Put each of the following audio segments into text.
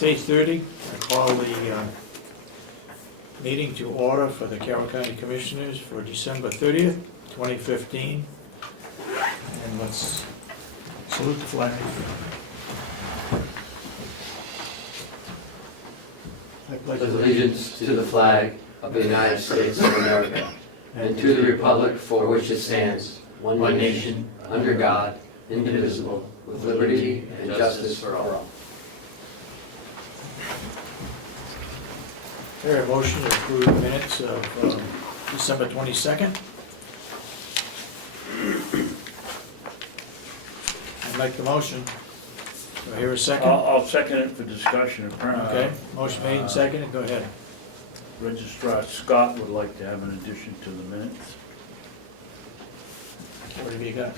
It's 8:30. I call the meeting to order for the Carroll County Commissioners for December 30th, 2015. And let's salute the flag. I pledge Pledge allegiance to the flag of the United States of America and to the republic for which it stands, one nation, under God, indivisible, with liberty and justice for all. Here, a motion to approve the minutes of December 22nd. I'd like the motion. Do I hear a second? I'll second it for discussion. Okay, motion made and seconded, go ahead. Registrar Scott would like to have an addition to the minutes. What have you got?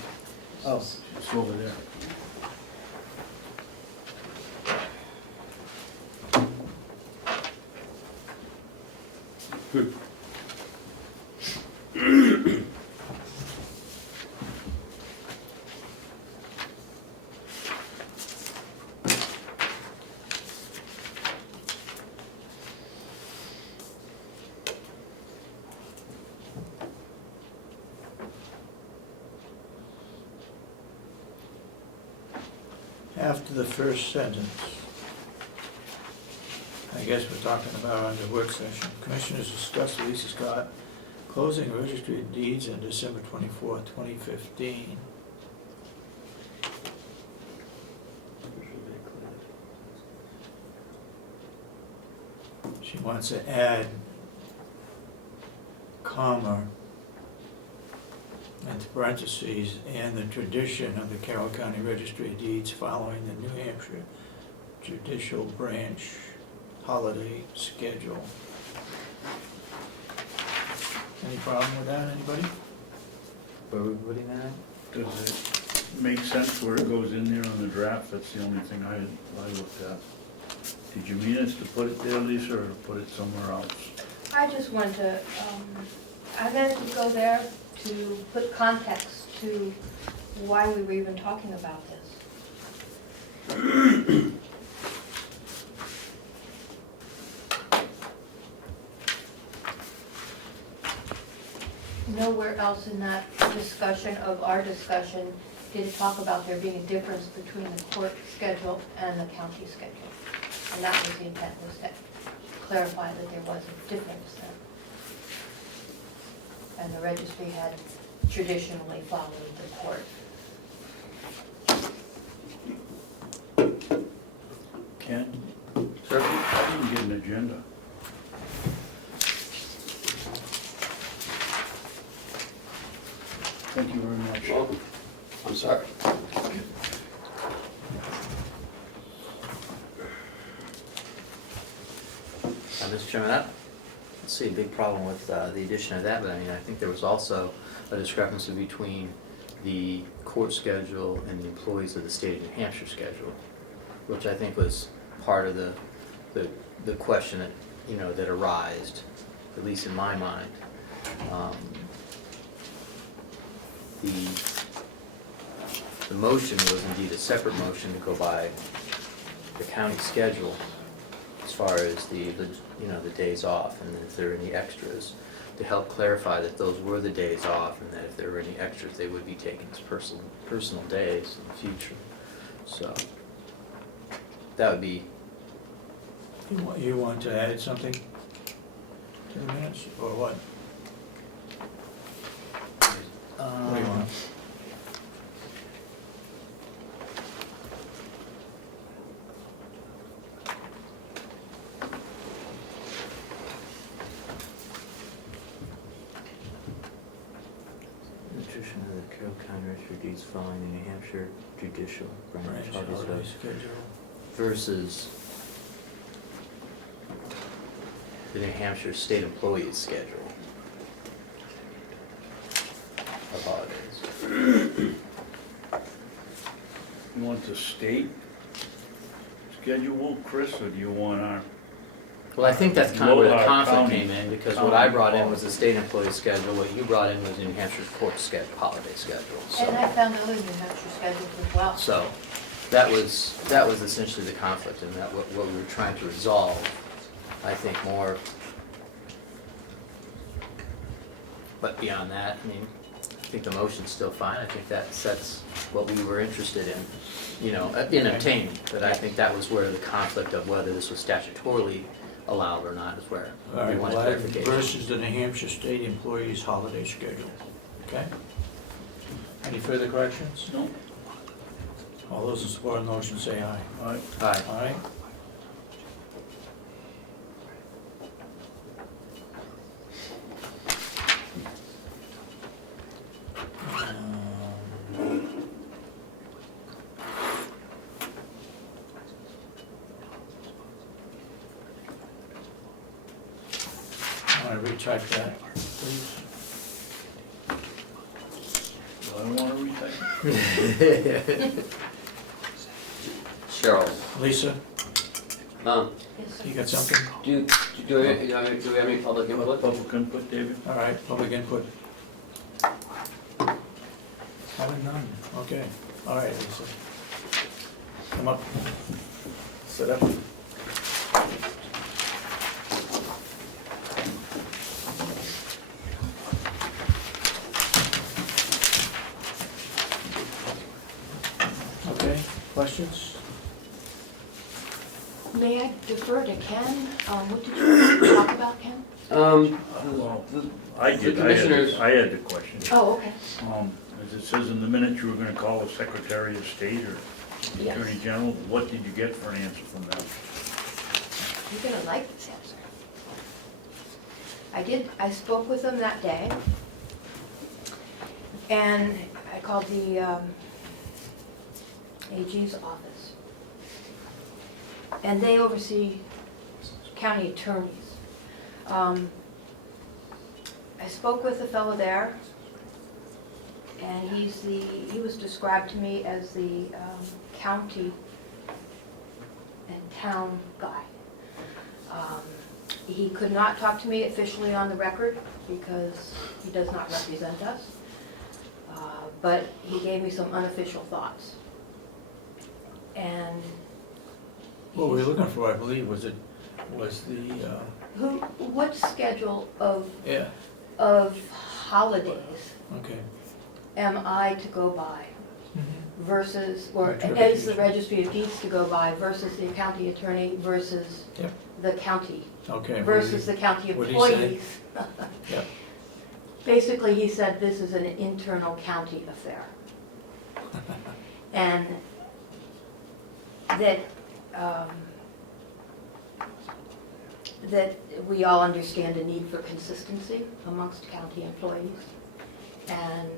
Oh, it's over there. Good. After the first sentence, I guess we're talking about under work session. Commissioners discussed Lisa Scott closing registry of deeds on December 24th, 2015. She wants to add comma into parentheses, and the tradition of the Carroll County Registry of Deeds following the New Hampshire Judicial Branch holiday schedule. Any problem with that, anybody? Where are we putting that? Does it make sense where it goes in there on the draft? That's the only thing I looked at. Did you mean us to put it there, Lisa, or to put it somewhere else? I just wanted to, I meant to go there to put context to why we were even talking about this. Nowhere else in that discussion of our discussion did it talk about there being a difference between the court schedule and the county schedule. And that was the intent, was to clarify that there was a difference there. And the registry had traditionally followed the court. Ken? Sure. I didn't get an agenda. Thank you very much. You're welcome. I'm sorry. Mr. Chairman, I don't see a big problem with the addition of that, but I mean, I think there was also a discrepancy between the court schedule and the employees of the state of New Hampshire schedule, which I think was part of the question that, you know, that arised, at least in my mind. The motion was indeed a separate motion to go by the county schedule as far as the you know, the days off, and if there are any extras, to help clarify that those were the days off, and that if there were any extras, they would be taken as personal days in the future. So that would be. You want to add something to the minutes, or what? What do you want? Nutrition of the Carroll County Registry of Deeds following the New Hampshire Judicial Branch Branch holiday holiday schedule schedule. versus the New Hampshire state employees schedule of holidays. You want the state schedule, Chris, or do you want our? Well, I think that's kind of where the Our conflict county- came in, because what I brought in was the state employee schedule, what you brought in was New Hampshire's court schedule, holiday schedule, And so. I found other New Hampshire schedules as well. So, that was essentially the conflict, and that what we were trying to resolve, I think more. But beyond that, I mean, I think the motion's still fine. I think that sets what we were interested in, you know, in obtaining. But I think that was where the conflict of whether this was statutorily allowed or not is where All we right, wanted well, clarification. versus the New Hampshire State Employees Holiday Schedule, okay? Any further corrections? No. All those in support of the motion say aye. All right, Aye. Aye? Want to retype that, please? I don't wanna retype it. Cheryl, Lisa, Yes, sir. you got something? do we have any public input? Public input, David? All right, public input. Having none, okay. All right, Lisa. Come up. Sit up. Okay, questions? May I defer to Ken? What did you talk about, Ken? Well, I did, The commissioners- I had the question. Oh, okay. As it says in the minutes, you were gonna call the Secretary of State or the Yes. Attorney General. What did you get for an answer from them? You're gonna like this answer. I spoke with them that day, and I called the AG's office. And they oversee county attorneys. I spoke with the fellow there, and he was described to me as the county and town guy. He could not talk to me officially on the record because he does not represent us, but he gave me some unofficial thoughts. And What we were looking for, I believe, was the, what schedule yeah, of holidays okay. am I to go by versus, or Registry of is the registry of deeds to go by versus the county attorney versus Yep. the county Okay. versus the county what'd he say? employees? Yep. Basically, he said this is an internal county affair. And that, that we all understand a need for consistency amongst county employees. And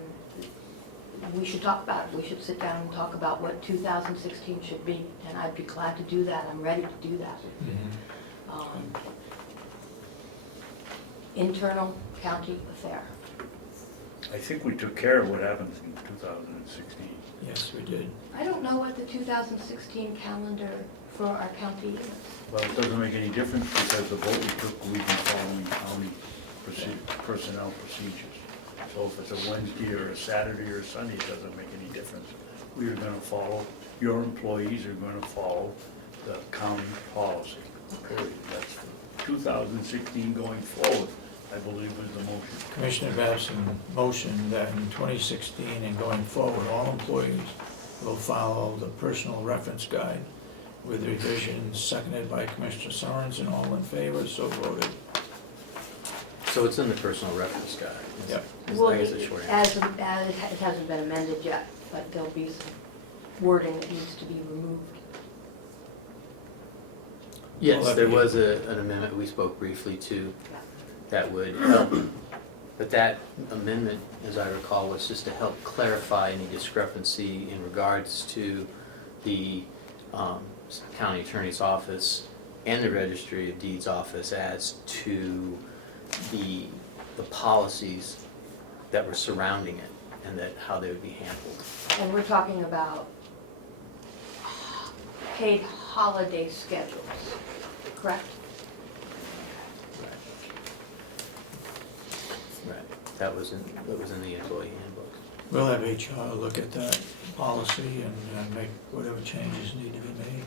we should talk about it. We should sit down and talk about what 2016 should be. And I'd be glad to do that. I'm ready to do that. Internal county affair. I think we took care of what happened in 2016. Yes, we did. I don't know what the 2016 calendar for our county is. Well, it doesn't make any difference because the vote we took, we've been following county personnel procedures. So if it's a Wednesday or a Saturday or a Sunday, it doesn't make any difference. We are gonna follow, your employees are gonna follow the county policy. Period. That's for 2016 going forward, I believe was the motion. Commissioner Babson motioned that in 2016 and going forward, all employees will follow the personal reference guide with revisions, seconded by Commissioner Sorensen. All in favor, so voted. So it's in the personal reference guide. Yep. Well, I guess the short as answer. it hasn't been amended yet, but there'll be some wording that needs to be removed. Yes, Well, there that'd was an amendment we spoke briefly to that would help. But that amendment, as I recall, was just to help clarify any discrepancy in regards to the county attorney's office and the registry of deeds office as to the policies that were surrounding it and that how they would be handled. And we're talking about paid holiday schedules, correct? Right. That was in the employee handbook. We'll have HR look at that policy and make whatever changes need to be made.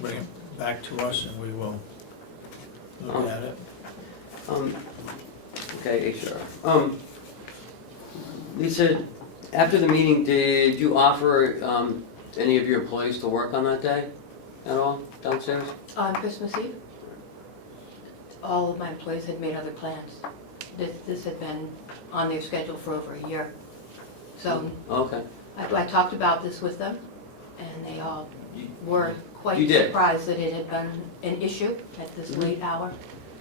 Bring it back to us and we will look at it. Okay, HR. Lisa, after the meeting, did you offer any of your employees to work on that day at all downstairs? On Christmas Eve, all of my employees had made other plans. This had been on their schedule for over a year. So Okay. I talked about this with them, and they all were quite You did? surprised that it had been an issue at this late hour.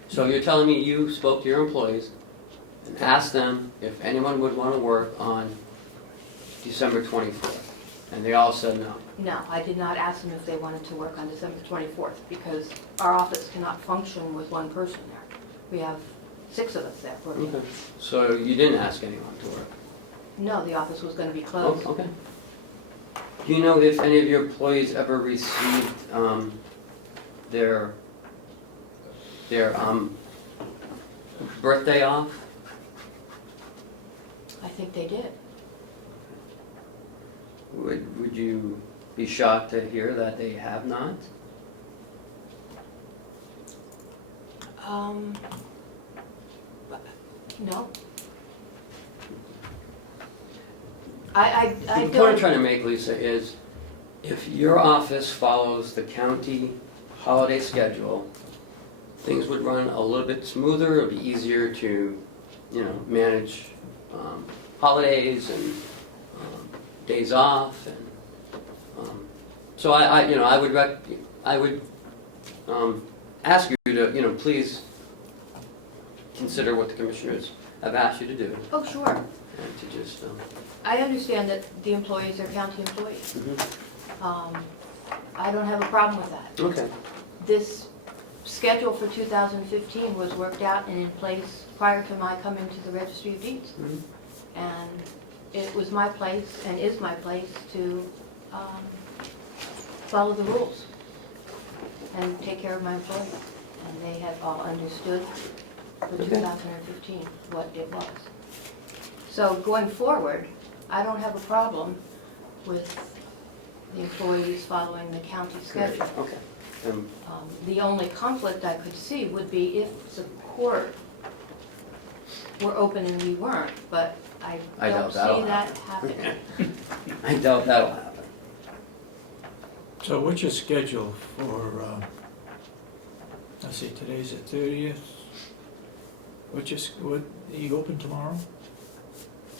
So you're telling me you spoke to your employees and asked them if anyone would want to work on December 24th, and they all said no? No, I did not ask them if they wanted to work on December 24th, because our office cannot function with one person there. We have 6 of us there working. Okay. So you didn't ask anyone to work? No, the office was going to be Oh, closed. okay. Do you know if any of your employees ever received their birthday off? I think they did. Would you be shocked to hear that they have not? No. I The point I'm don't, trying to make, Lisa, is if your office follows the county holiday schedule, things would run a little bit smoother, it would be easier to, manage holidays and days off, and so I would ask you to, please consider what the commissioners have asked you to do, oh, sure. and to just, I understand that the employees are county employees. mhm. I don't have a problem with that. Okay. This schedule for 2015 was worked out and in place prior to my coming to the Registry of Deeds. Mhm. And it was my place and is my place to follow the rules and take care of my employees. And they have all understood for Okay. 2015 what it was. So going forward, I don't have a problem with the employees following the county Great. schedule. Okay. The only conflict I could see would be if the court were open and we weren't, but I I don't doubt that'll see that happening. I doubt that'll happen. So what's your schedule for, let's see, today's the 30th? Are you open tomorrow?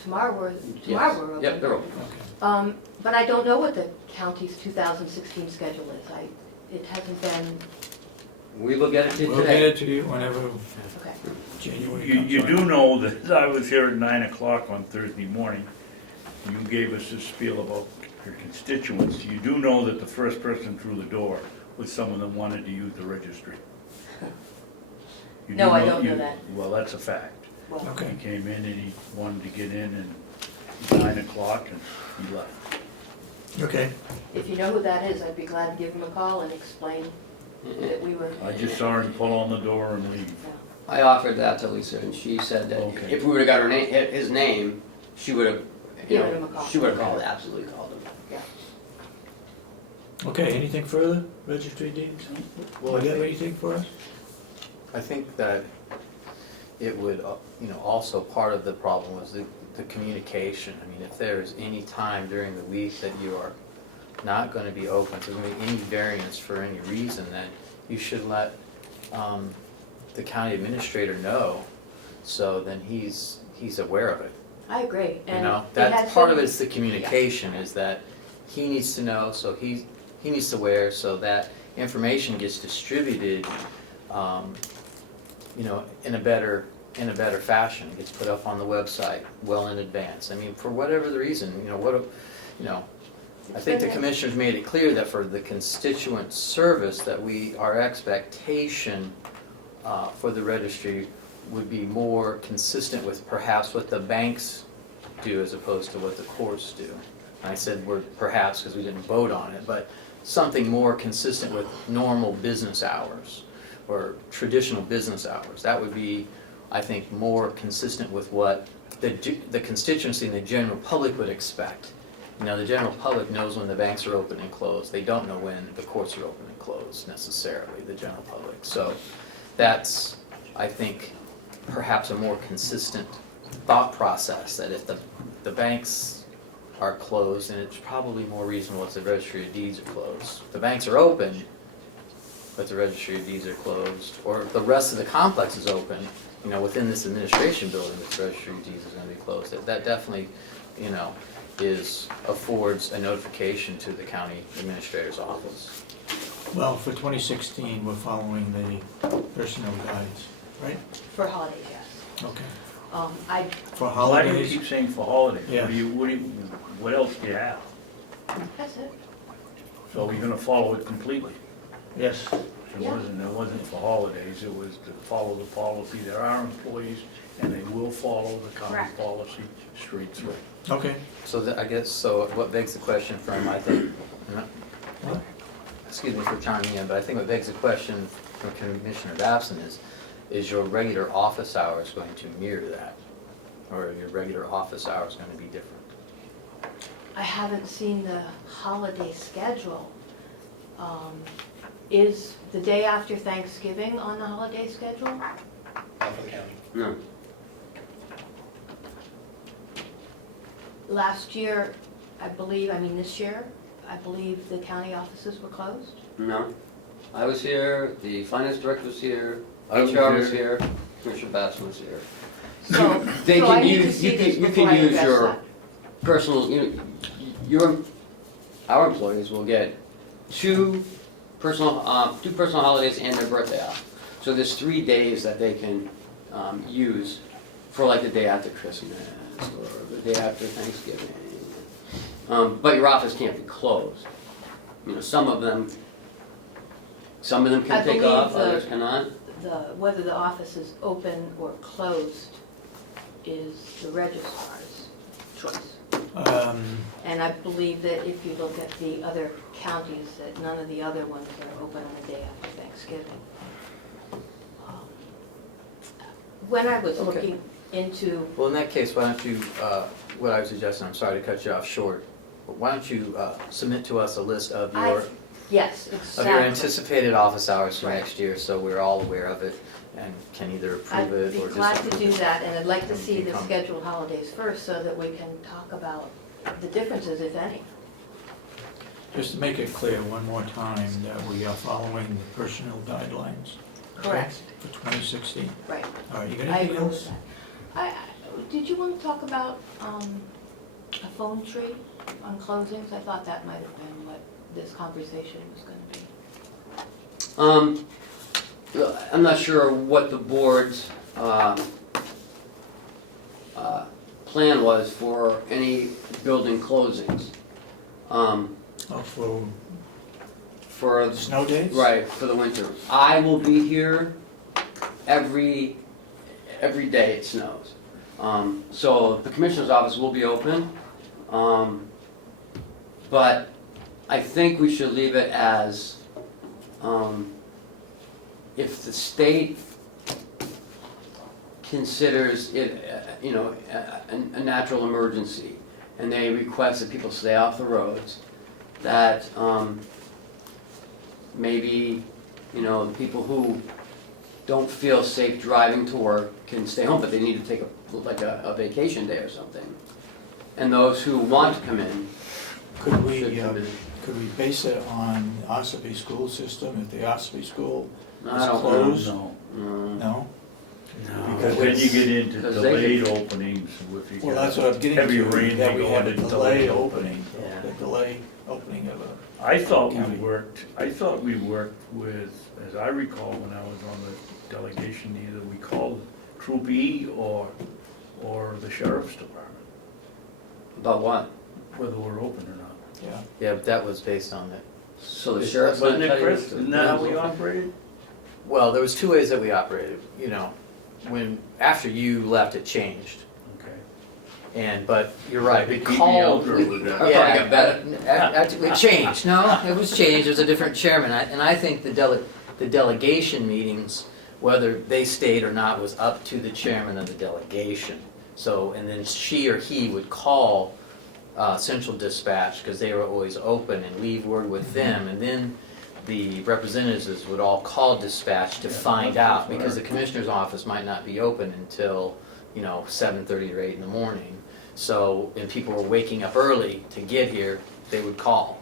Tomorrow we're Yes. open. Yep, they're open. Okay. But I don't know what the county's 2016 schedule is. It hasn't been, We will get it to you We'll get today. it to you whenever okay. January You, comes you around. do know that I was here at 9 o'clock on Thursday morning. You gave us this spiel about your constituents. You do know that the first person through the door was someone that wanted to use the registry. You No, do I don't know you- that. Well, that's a fact. Well, Okay. He came in and he wanted to get in and 9 o'clock and he left. Okay, if you know who that is, I'd be glad to give him a call and explain that we were. I just saw him pull on the door and leave. I offered that to Lisa, and she said that Okay. if we would've got his name, she would've, Given him a call. she would've called, absolutely called him. okay, anything further, registry deeds? Well, Do you have anything for us? I think that it would, also part of the problem was the communication. I mean, if there's any time during the week that you are not going to be open, if there's going to be any variance for any reason, then you should let the county administrator know, so then he's aware of it. I agree. You And know, it has that's part of been- it is the communication, is that he needs to know, so he needs to aware, so that information gets distributed, in a better fashion. It gets put up on the website well in advance. I mean, for whatever the reason, I think the commissioners made it clear that for the constituent service, that our expectation for the registry would be more consistent with perhaps what the banks do as opposed to what the courts do. And I said perhaps because we didn't vote on it, but something more consistent with normal business hours or traditional business hours. That would be, I think, more consistent with what the constituency and the general public would expect. You know, the general public knows when the banks are open and closed. They don't know when the courts are open and closed necessarily, the general public. So that's, I think, perhaps a more consistent thought process, that if the banks are closed, and it's probably more reasonable if the registry of deeds are closed. The banks are open, but the registry of deeds are closed, or if the rest of the complex is open, you know, within this administration building, the registry of deeds is gonna be closed. That definitely, you know, affords a notification to the county administrator's office. Well, for 2016, we're following the personnel guides, right? For holidays, yes. Okay. For Why do you holidays, keep saying for holidays? Yeah. What else do you have? That's it. So you're gonna follow it completely? yes. It wasn't for holidays, it was to follow the policy. There are employees, and they will follow the county Correct. policy straight through. Okay. So I guess, so what begs the question from, I think, What? excuse me for chiming in, but I think what begs the question from Commissioner Babson is your regular office hours going to mirror that? Or are your regular office hours going to be different? I haven't seen the holiday schedule. Is the day after Thanksgiving on the holiday schedule? Not for the county. No. Last year, this year, I believe the county offices were closed. No. I was here, the finance director was here, I was HR was here. here, Commissioner Babson was here. So, They so I can need to use, see you this can before I use address your that. personal, our employees will get two personal holidays and their birthday off. So there's 3 days that they can use for like the day after Christmas or the day after Thanksgiving. But your office can't be closed. You know, some of them I can take believe off, the- others cannot. Whether the office is open or closed is the registrar's choice. And I believe that if you look at the other counties, that none of the other ones are open on the day after Thanksgiving. When I was Okay. looking into, Well, in that case, why don't you, what I would suggest, and I'm sorry to cut you off short, but why don't you submit to us a list of your yes, of your exactly. anticipated office hours for Right. next year, so we're all aware of it and can either I'd approve it be or glad to disapprove do it. that, and I'd like to see the Become- scheduled holidays first so that we can talk about the differences, if any. Just to make it clear one more time that we are following the personnel guidelines. okay, Correct. For 2016. Right. All right, you got I anything agree with else? that. Did you want to talk about a phone tree on closings? I thought that might have been what this conversation was going to be. I'm not sure what the board's plan was for any building closings. Oh, for For, snow days? right, for the winter. I will be here every day it snows. So the commissioner's office will be open. But I think we should leave it as, if the state considers it, a natural emergency, and they request that people stay off the roads, that, maybe, the people who don't feel safe driving to work can stay home, but they need to take a vacation day or something. And those who want to come in Could we, should come in. could we base it on the Ossipee school system, if the Ossipee school I is don't closed? No, No? because then you get into Because they delayed openings, if you Well, get that's what I'm getting heavy to, rain, that they we go have a into delay delayed opening, Yeah. the delay opening of a, I thought County. we worked with, as I recall, when I was on the delegation, either we called Troop E or the sheriff's department, About what? whether we're open or not. yeah. Yeah, but that was based on it. So the sheriff's gonna Wasn't tell it, you? Chris? Isn't that how we operated? Well, there was two ways that we operated, after you left, it changed. Okay. But you're right, we Keep me called. out there with that. I probably got better. It changed, no, it was changed, it was a different chairman, and I think the delegation meetings, whether they stayed or not, was up to the chairman of the delegation. So, and then she or he would call central dispatch, because they were always open, and leave word with them, and then the representatives would all call dispatch to find out, because the commissioner's office might not be open until, 7:30 or 8 in the morning. So, and people were waking up early to get here, they would call.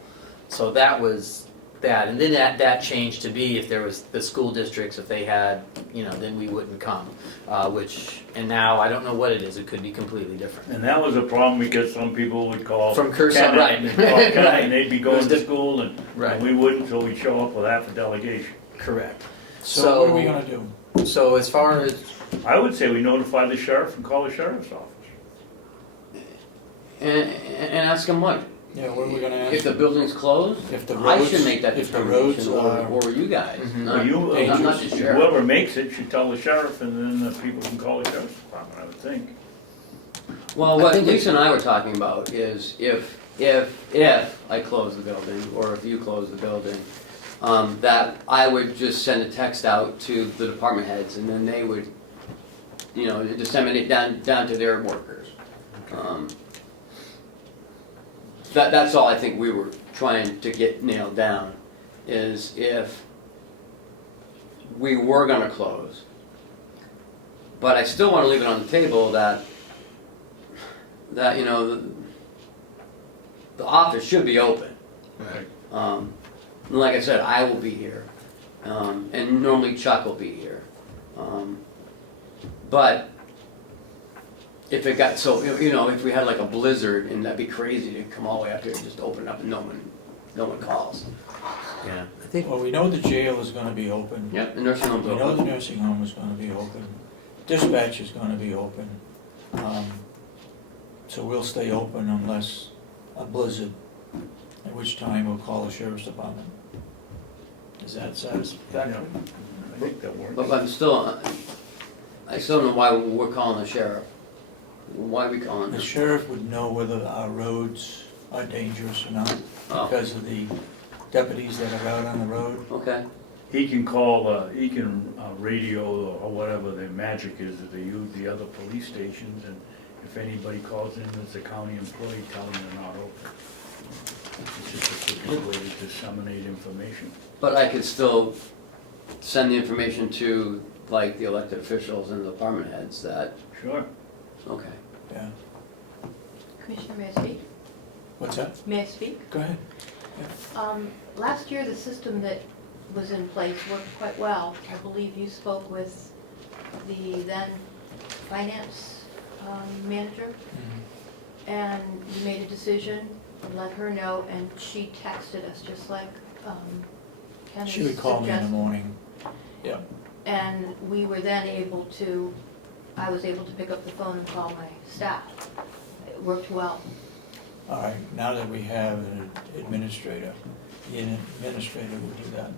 So that was that, and then that changed to be if there was the school districts, if they had, then we wouldn't come, and now I don't know what it is, it could be completely different. And that was a problem because some people would call. From Cursor, Kennett, right. and they'd call Kennett, Right. and they'd be going to school and Right. we wouldn't, so we'd show up with half a delegation. Correct. So what are we gonna do? So as far as, I would say we notify the sheriff and call the sheriff's office. And ask them what? Yeah, what are we gonna ask? If the building's closed? If the I roads- should make that if the roads determination, are- or you guys. Mhm. Not- Well, not the sheriff. whoever makes it should tell the sheriff and then the people can call the sheriff's department, I would think. Well, I what think Lisa and I were talking about is if I close the building, or if you close the building, that I would just send a text out to the department heads, and then they would, disseminate down to their workers. That's all I think we were trying to get nailed down, is if we were gonna close. But I still wanna leave it on the table that the office should be open. Right. And like I said, I will be here, and normally Chuck will be here. But if it got so, if we had like a blizzard, and that'd be crazy to come all the way up here and just open up and no one calls. yeah, I think, Well, we know the jail is gonna be open. Yep, the nursing home's We know the open. nursing home is gonna be open. Dispatch is gonna be open. So we'll stay open unless a blizzard, at which time we'll call the sheriff's department. Is that satisfactory? I think that works. But I still don't know why we're calling the sheriff. Why are we calling The him? sheriff would know whether our roads are dangerous or not Oh, because of the deputies that are out on the road. okay. He can call, he can radio or whatever the magic is that they use, the other police stations, and if anybody calls in that's a county employee, tell them they're not open. It's just a quick way to disseminate information. But I could still send the information to like the elected officials and the department heads that, Sure. okay. Yeah. Commissioner, may I speak? What's that? May I speak? Go ahead. Last year, the system that was in place worked quite well. I believe you spoke with the then finance manager, Mhm. and you made a decision and let her know, and she texted us just like Ken She would call me in the suggested. morning. Yeah. And we were then able to, I was able to pick up the phone and call my staff. It worked well. All right, now that we have an administrator, the administrator will do that.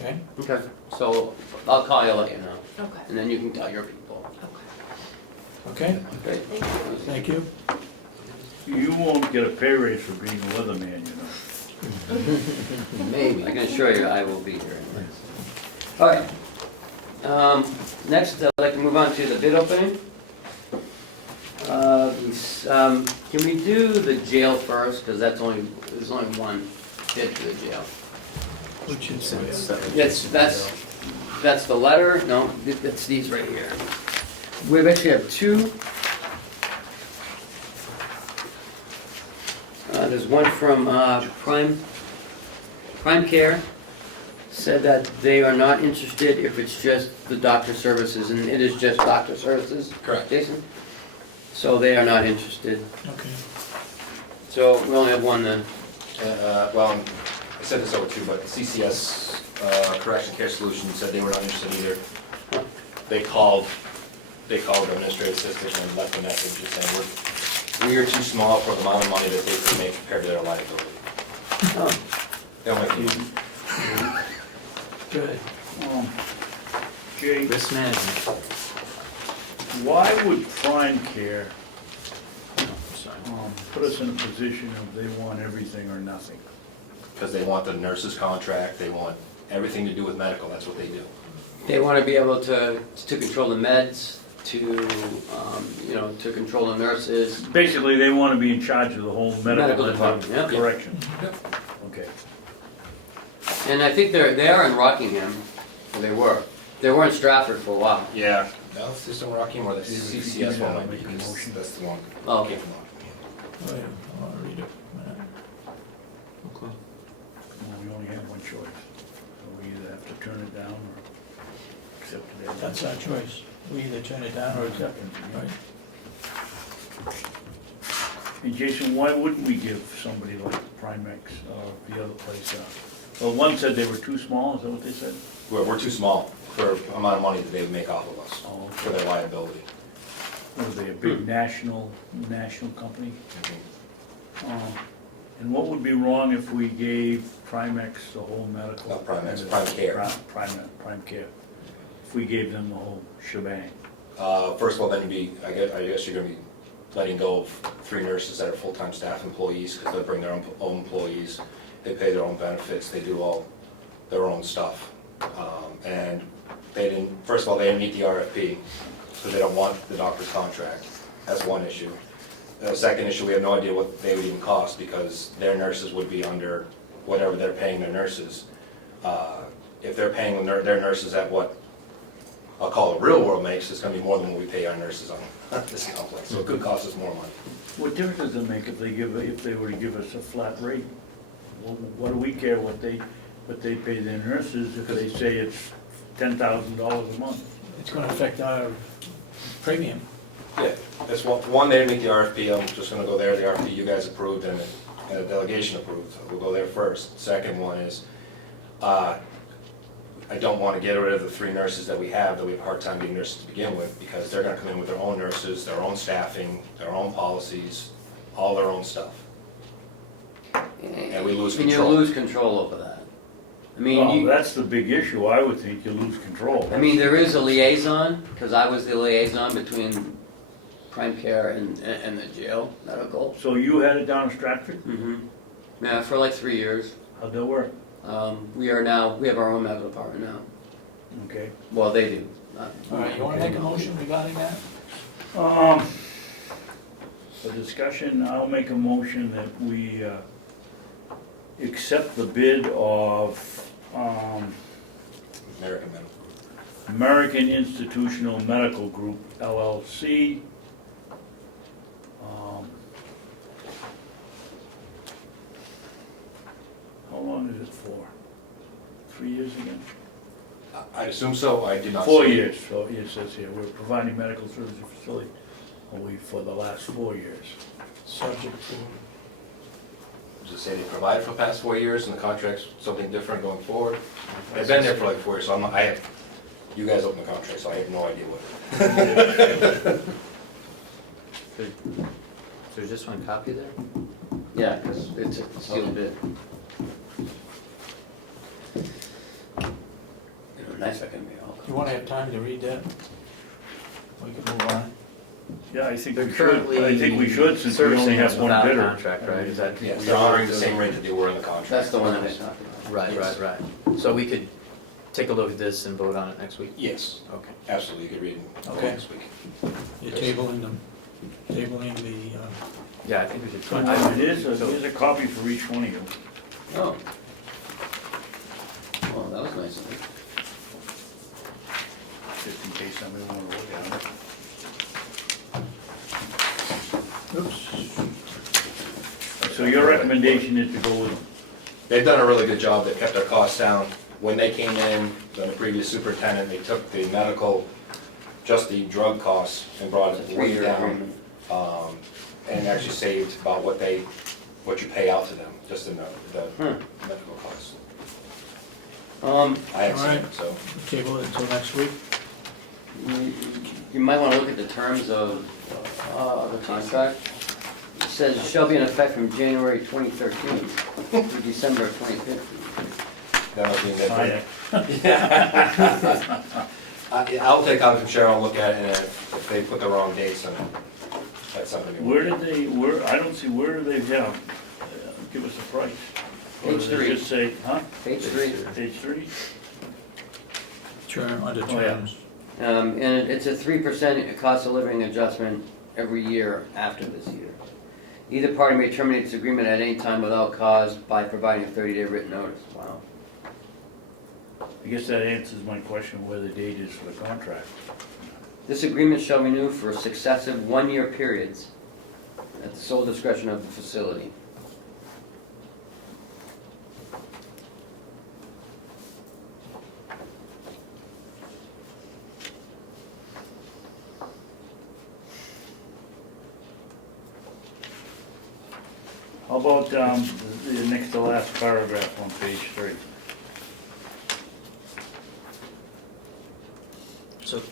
Okay? Okay. So I'll call you, let you know, Okay, and then you can tell your people. okay. Okay? Great. Thank you. Thank you. You won't get a pay raise for being a weatherman, you know. Maybe. I can assure you I will be here anyways. All right. Next, I'd like to move on to the bid opening. Can we do the jail first, because there's only one bid for the jail. Which is, That's the letter, no, that's these right here. We actually have two. There's one from Prime Care, said that they are not interested if it's just the doctor services, and it is just doctor services. Correct. Jason? So they are not interested. okay. So we only have one then. Well, I sent this over too, but CCS, Correction Care Solutions, said they were not interested either. They called the administrative assistant and left a message just saying, we are too small for the amount of money that they could make compared to their liability. Oh, They don't make any money. Good. Jay, risk management. why would Prime Care Sorry. put us in a position of they want everything or nothing? Because they want the nurse's contract, they want everything to do with medical, that's what they do. They want to be able to control the meds to, to control the nurses. Basically, they want to be in charge of the whole medical Medical department, yeah. correction. Okay. And I think they are in Rockingham, or they were. They were in Stratford for a while. Yeah, no, it's just in Rockingham or the Yeah, CCS one might be, make a because motion. that's the one. Oh. Came from Rockingham. Oh, yeah, I wanna read it. Okay. Well, we only have one choice. So we either have to turn it down or accept it. That's our choice. We either turn it down or accept it, right? And Jason, why wouldn't we give somebody like Primex or the other place, well, one said they were too small, is that what they said? We're too small for the amount of money that they would make off of us, Oh, for their liability. Were they a big national company? And what would be wrong if we gave Primex the whole medical? Not Primex, Prime Care. Prime Care. If we gave them the whole shebang. First of all, then I guess you're gonna be letting go of 3 nurses that are full-time staff employees, because they'll bring their own employees, they pay their own benefits, they do all their own stuff. And first of all, they didn't meet the RFP, so they don't want the doctor's contract. That's one issue. The second issue, we have no idea what they would even cost, because their nurses would be under whatever they're paying their nurses. If they're paying their nurses at what I'll call it real world makes, it's gonna be more than what we pay our nurses on this complex, so it could cost us more money. What difference does it make if they were to give us a flat rate? Well, what do we care what they pay their nurses if they say it's $10,000 a month? It's gonna affect our premium. Yeah, that's one, they didn't meet the RFP, I'm just gonna go there, the RFP you guys approved and the delegation approved, so we'll go there first. Second one is, I don't wanna get rid of the 3 nurses that we have a hard time getting nurses to begin with, because they're gonna come in with their own nurses, their own staffing, their own policies, all their own stuff. And we lose And you control. lose control over that. I mean, Well, that's the big issue, I would think you lose control. I mean, there is a liaison, because I was the liaison between Prime Care and the jail medical. So you had it down in Stratford? Yeah, for like 3 years. How'd that work? We have our own medical department now. Okay. Well, they do. not- All right, you wanna make a motion regarding that? For discussion, I'll make a motion that we accept the bid of American Medical. American Institutional Medical Group LLC. How long is it for? 3 years again? I assume so, I did not. 4 see it. years, so it says here, we're providing medical services facility only for the last 4 years. Subject to, Does it say they provided for the past 4 years and the contract's something different going forward? They've been there for like 4 years, so you guys opened the contract, so I have no idea what. So there's just one copy there? Yeah, because it's a sealed bid. Nice if I can be all. you wanna have time to read that? We can move on. Yeah, I think They're we should, currently I think we should, since we only servicing us have one without a bidder. contract, right? Is that? Yes, they're honoring the same rate that they were in the contract. That's the one that I talked about. Right, right. So we could take a look at this and vote on it next week? Yes, Okay. absolutely, you could read it Okay. next week. You're tabling the, Yeah, I think we should. There's a copy for each one of you. Oh. Well, that was nice of you. Just in case somebody wanted to look at it. oops, So your recommendation is to go with them? They've done a really good job, they've kept their costs down. When they came in, the previous superintendent, they took the medical, just the drug costs and brought It's a it way 3-year down. agreement. And actually saved about what you pay out to them, just in the medical costs. I haven't seen Alright. it, so. table it until next week. You might want to look at the terms of the contract. It says shall be in effect from January 2013 through December 2015. That must be Sign nitpicky. it. I'll take a copy from Cheryl and look at it, and if they put the wrong dates on it, that's something. Where did they, I don't see, where do they have, give us a price? Or Page does it 3. just say, huh? Page 3. Page 3? Term, under Oh, yeah. terms. And it's a 3% cost of living adjustment every year after this year. Either party may terminate this agreement at any time without cause by providing a 30-day written notice. Wow. I guess that answers my question where the date is for the contract. This agreement shall renew for successive one-year periods at the sole discretion of the facility. How about the next to last paragraph on page 3? So,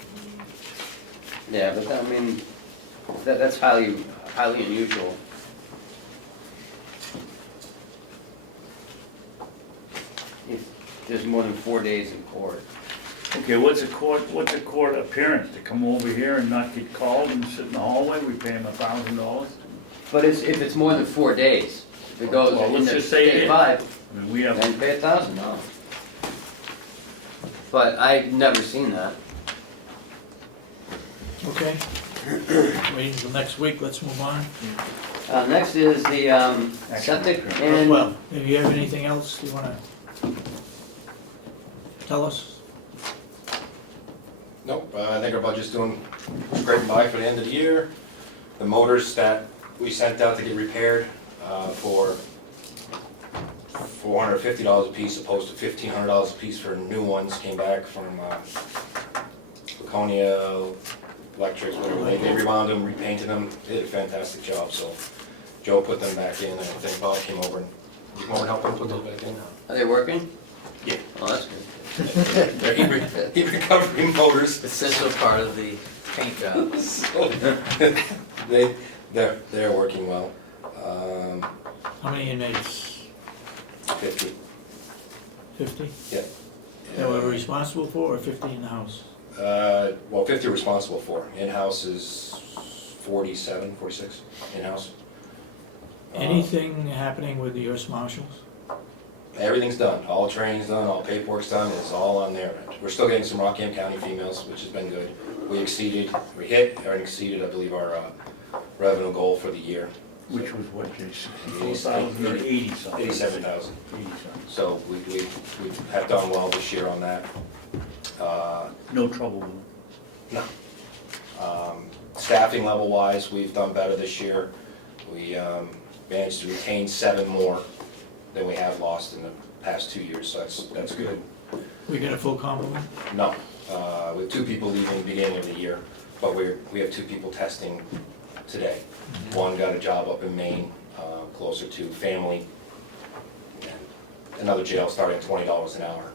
Yeah, but that, I mean, that's highly unusual. If there's more than 4 days in court. Okay, what's a court appearance? To come over here and not get called and sit in the hallway, we pay him $1,000? But if it's more than 4 days, if it goes Well, let's into just say it day is. 5, I mean, we have, then pay $1,000. But I've never seen that. Okay. Waiting until next week, let's move on. Next is the septic and, Well, do you have anything else you wanna tell us? Nope, I think our budget's doing scraping by for the end of the year. The motors that we sent out to get repaired for $450 a piece opposed to $1,500 a piece for new ones came back from Laconia Electrics, whatever. They rewound them, repainted them, they did a fantastic job, so Joe put them back in, and I think Bob came over and helped him put those back in. are they working? Yeah. Oh, that's good. They're heat recovery motors. essential part of the paint job. So, they're working well. How many inmates? 50. 50? Yeah. That we're responsible for, or 50 in the house? Well, 50 responsible for. In-house is 47, 46 in-house. Anything happening with the US Marshals? Everything's done. All training's done, all paperwork's done, it's all on their end. We're still getting some Rockham County females, which has been good. We hit or exceeded, I believe, our revenue goal for the year. which was what, Jay, 64,000 or 80-something? 87,000. 80-something. So we have done well this year on that. No trouble with them. No. Staffing level wise, we've done better this year. We managed to retain 7 more than we have lost in the past 2 years, so that's good. We get a full complement? No, we have 2 people leaving the beginning of the year, but we have 2 people testing today. One got a job up in Maine, closer to family. And another jail starting at $20 an hour.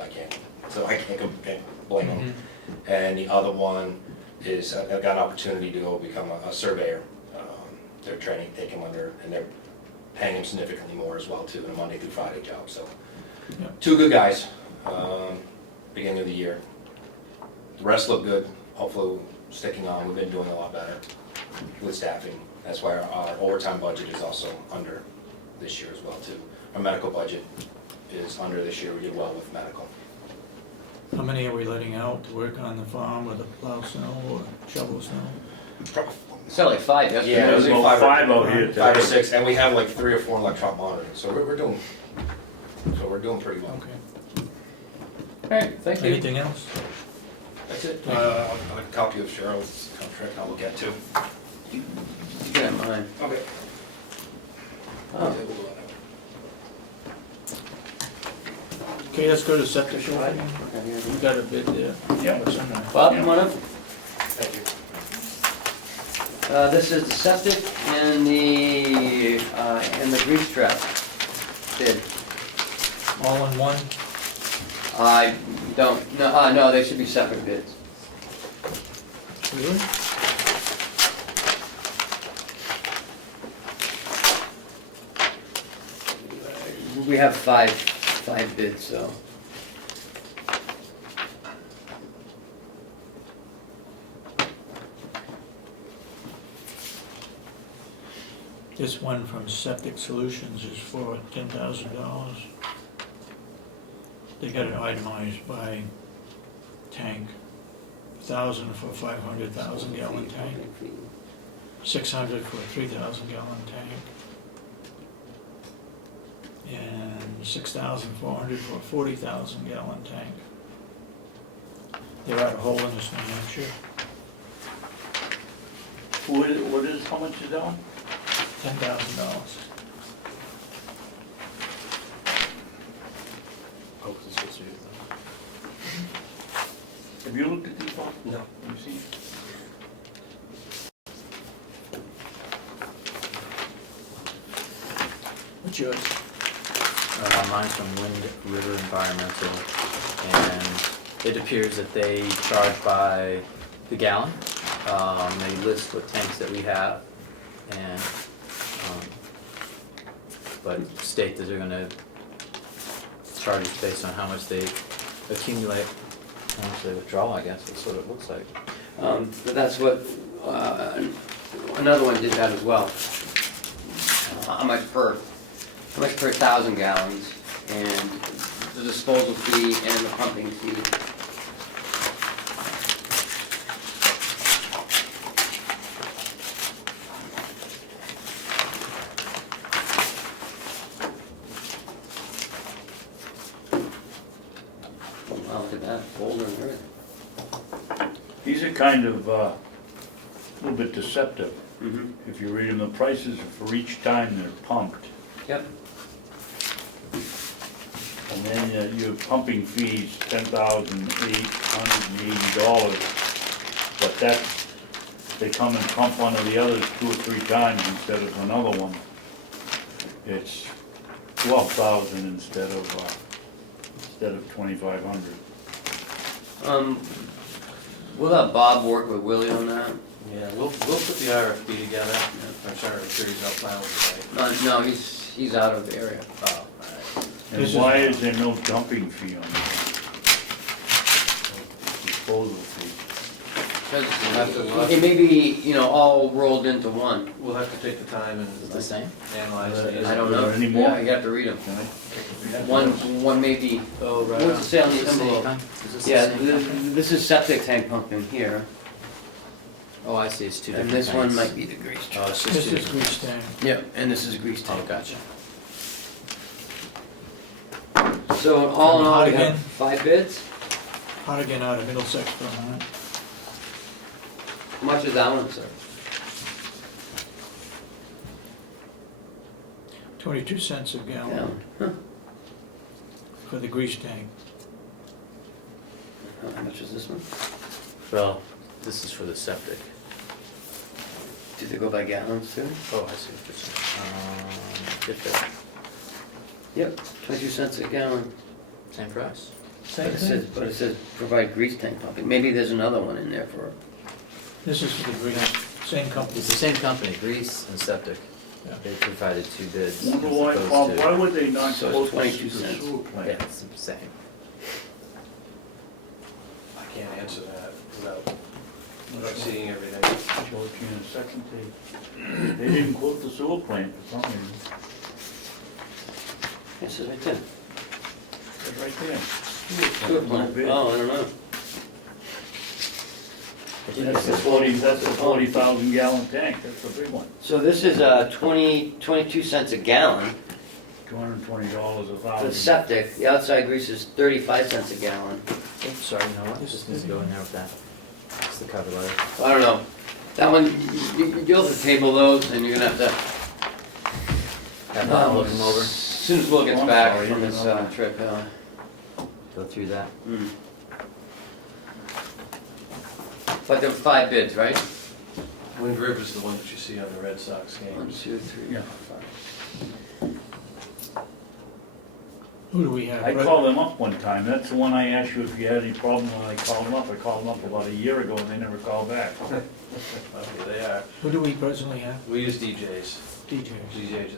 I can't blame him. And the other one is, got an opportunity to go become a surveyor. They're training, take him under, and they're paying him significantly more as well too, in a Monday through Friday job, so. Yep. 2 good guys, beginning of the year. The rest look good, hopefully sticking on, we've been doing a lot better with staffing. That's why our overtime budget is also under this year as well too. Our medical budget is under this year, we did well with medical. How many are we letting out to work on the farm with a plow snow or shovel snow? So like 5 yesterday. Yeah, There's there's about 5 out here 5 or today. 6, and we have like 3 or 4 electronic monitoring, so we're doing pretty well. Okay. All right, thank you. Anything else? That's it. I'll have a copy of Cheryl's contract I'll look at too. You can have mine. Okay. Oh. Okay, let's go to septic opening. Have you We ever- got a bid there. Yeah. What's in there? Bob, come on up. Thank you. This is the septic and the grease trap bid. All in one? I don't, no, they should be separate bids. Really? We have five bids, so. This one from Septic Solutions is for $10,000. They got it itemized by tank, 1,000 for a 500,000 gallon tank, 600 for a 3,000 gallon tank, and 6,400 for a 40,000 gallon tank. They're out of Holderness, New Hampshire, What is, how much is that one? $10,000. Oh, this is supposed to be. Have you looked at these ones? No. Have you seen? What's yours? Mine's from Wind River Environmental, and it appears that they charge by the gallon. They list what tanks that we have, and, but state that they're gonna charge us based on how much they accumulate, how much they withdraw, I guess, that's what it looks like. But that's what, another one did that as well. How much per 1,000 gallons, and the disposal fee and the pumping fee. Wow, look at that, folder and everything. These are kind of, a little bit deceptive. Mm-hmm. If you read them, the prices for each time they're pumped. Yep. And then your pumping fees, $10,880. But that's, they come and pump one of the others 2 or 3 times instead of another one. It's 12,000 instead of 2,500. Will that Bob work with Willie on that? Yeah, we'll put the RFP together, I'm sure he's not planning today. No, he's out of the area. Oh, alright. And This is- why is there no dumping fee on that? Disposal fee. It may be, all rolled into one. We'll have to take the time and. Is it the same? Analyze it. I don't know. Any more? Yeah, you have to read them. Can I- One may be, Oh, right. What's it say on the Is this envelope? Is this the yeah, same company? this is septic tank pumping here, Oh, I see, it's two and different this one tanks. might be the grease Oh, trap. it's just This two is different. grease tank. Yep, and this is grease Oh, tank. gotcha. So all in all, we Hardigan. have 5 bids. Hardigan out of Middlesex, Vermont. How much is that one, sir? 22 cents a gallon Gallon. Huh. for the grease tank. How much is this one? Well, this is for the septic. Do they go by gallons too? Oh, I see what you're saying. Get that. Yep, 22 cents a gallon. Same price. Same But it says provide grease tank pumping. Maybe there's another one in there for. This is for the grease, same company. It's the same company, Grease and Septic. Yeah. They provided 2 bids. Wonder as why, opposed Bob, to- why would they not So it's close 22 the cents. sewer Yeah, plant? it's the same. I can't answer that without seeing everything. Show it to you in a second, they didn't quote the sewer plant for some reason. It says right there. It's right there. Sewer No plant. bid. Oh, I don't know. That's the 40,000 gallon tank, that's the big one. So this is 22 cents a gallon. $220 a For the thousand. septic, the outside grease is 35 cents a gallon. Oops, sorry, you know what? This needs to go in there with that. It's the cover letter. I don't know. That one, you'll have to table those, and you're gonna have to. Have that look them over, As soon as Will gets Oh, I'm back sorry, from you this know. trip. go through that. But there were 5 bids, right? Wind River's the one that you see on the Red Sox 1, games. 2, 3, Yeah. 4, 5. Who do we have? I called them up one time, that's the one I asked you if you had any problem when I called them up. I called them up about a year ago and they never called back. Okay, they are. Who do we presently have? We use DJs. DJs. DJs.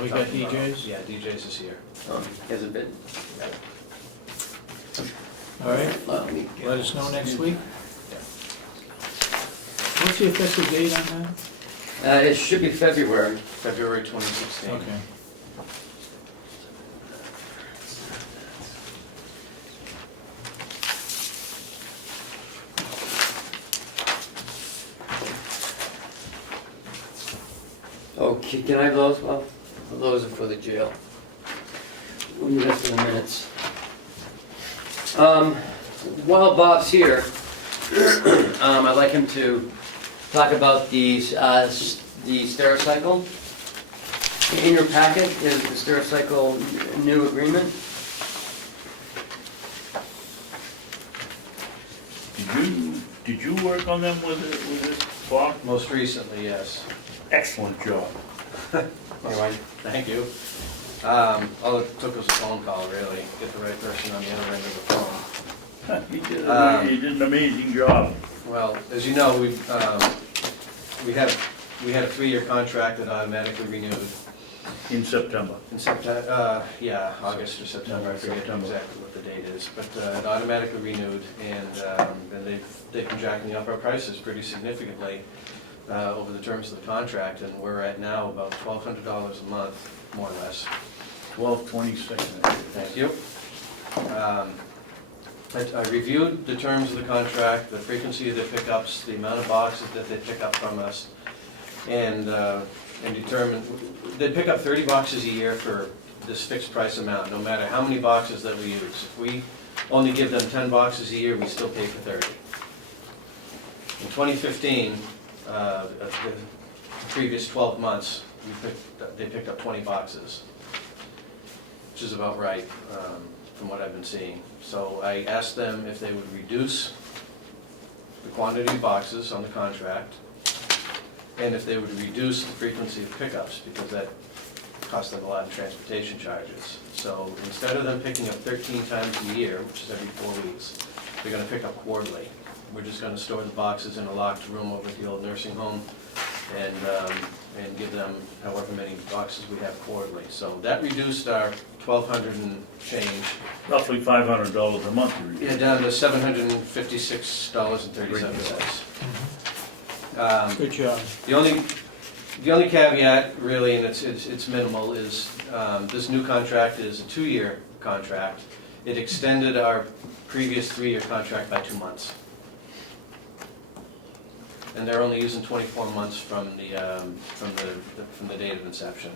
We got DJs? Yeah, DJs is here. Here's a bid. All right, Let me get- let us know next week. What's the effective date on that? It should be February. February 2016. Okay. Okay, can I have those, Bob? Those are for the jail. We'll need that for the minutes. While Bob's here, I'd like him to talk about the Stericycle. In your packet is the Stericycle new agreement. Did you work on them with this, Bob? Most recently, yes. Excellent job. Anyway, thank you. All it took was a phone call, really, get the right person on the other end of the phone. You did an amazing job. Well, as you know, we had a 3-year contract that automatically renewed In September. in September, August or September, I forget September. exactly what the date is, but it automatically renewed, and they've been jacking up our prices pretty significantly over the terms of the contract, and we're at now about $1,200 a month, more or less. 12/22. Thank you. I reviewed the terms of the contract, the frequency of their pickups, the amount of boxes that they pick up from us, and determined, they pick up 30 boxes a year for this fixed price amount, no matter how many boxes that we use. If we only give them 10 boxes a year, we still pay for 30. In 2015, the previous 12 months, they picked up 20 boxes, which is about right from what I've been seeing. So I asked them if they would reduce the quantity of boxes on the contract, and if they would reduce the frequency of pickups, because that cost them a lot of transportation charges. So instead of them picking up 13 times a year, which is every 4 weeks, they're gonna pick up quarterly. We're just gonna store the boxes in a locked room over at the old nursing home and give them however many boxes we have quarterly. So that reduced our $1,200 and change, Roughly $500 a month. you yeah, down to $756.37. Good job. The only caveat, really, and it's minimal, is this new contract is a 2-year contract. It extended our previous 3-year contract by 2 months. And they're only using 24 months from the date of inception.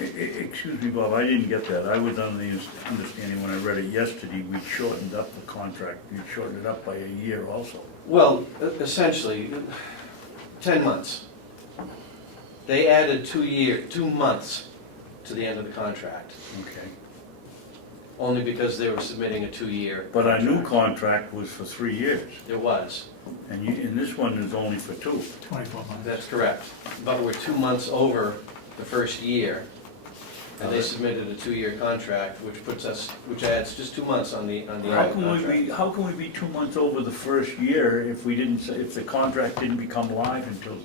Excuse me, Bob, I didn't get that. I was under the understanding when I read it yesterday, we shortened up the contract. We shortened it up by a year also. Well, essentially, 10 months. They added 2 months to the end of the contract, Okay. only because they were submitting a 2-year. But our new contract was for 3 years, It was, and this one is only for 2. 24 months. that's correct. But we're 2 months over the first year, and they submitted a 2-year contract, which adds just 2 months on the old contract. How can we be 2 months over the first year if the contract didn't become live until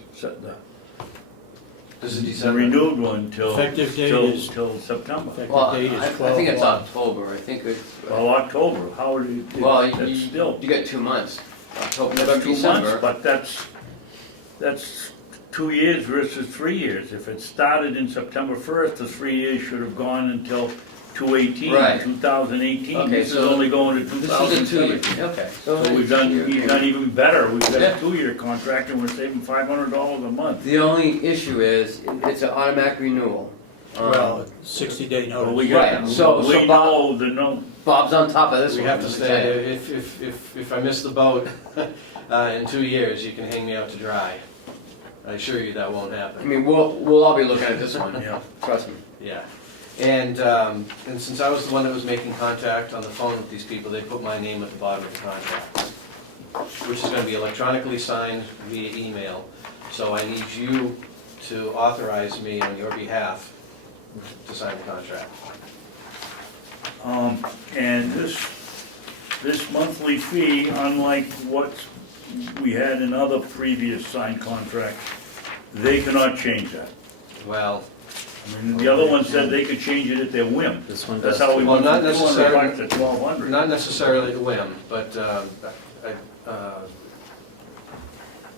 This is the December. renewed one till Effective date is- till September? Effective Well, date is I think it's 12/1. October, I think it's, Well, October, how do you? well, That's still. you get 2 months, October, That's November, 2 months, December. but that's 2 years versus 3 years. If it started in September 1st, the 3 years should have gone until 2018. Right. 2018. Okay, This is so only going to This is a 2-year, 2017. okay. So we've done even better. We've got Yeah. a 2-year contract and we're saving $500 a month. The only issue is, it's an automatic renewal. Well, 60-day Well, we notice. got, Right, so we Bob- know Bob's on top of this We one. have to let me stay, tell you. if I miss the boat in 2 years, you can hang me out to dry. I assure you that won't I happen. mean, we'll all be looking at this one, yeah. trust me. Yeah. And since I was the one that was making contact on the phone with these people, they put my name at the bottom of the contract, which is gonna be electronically signed via email. So I need you to authorize me on your behalf to sign the contract. And this monthly fee, unlike what we had in other previous signed contracts, they cannot change that. Well, I mean, the other one said they could change it at their whim. This one That's does. how we Well, went not from necessarily- $200 to $1,200. not necessarily a whim, but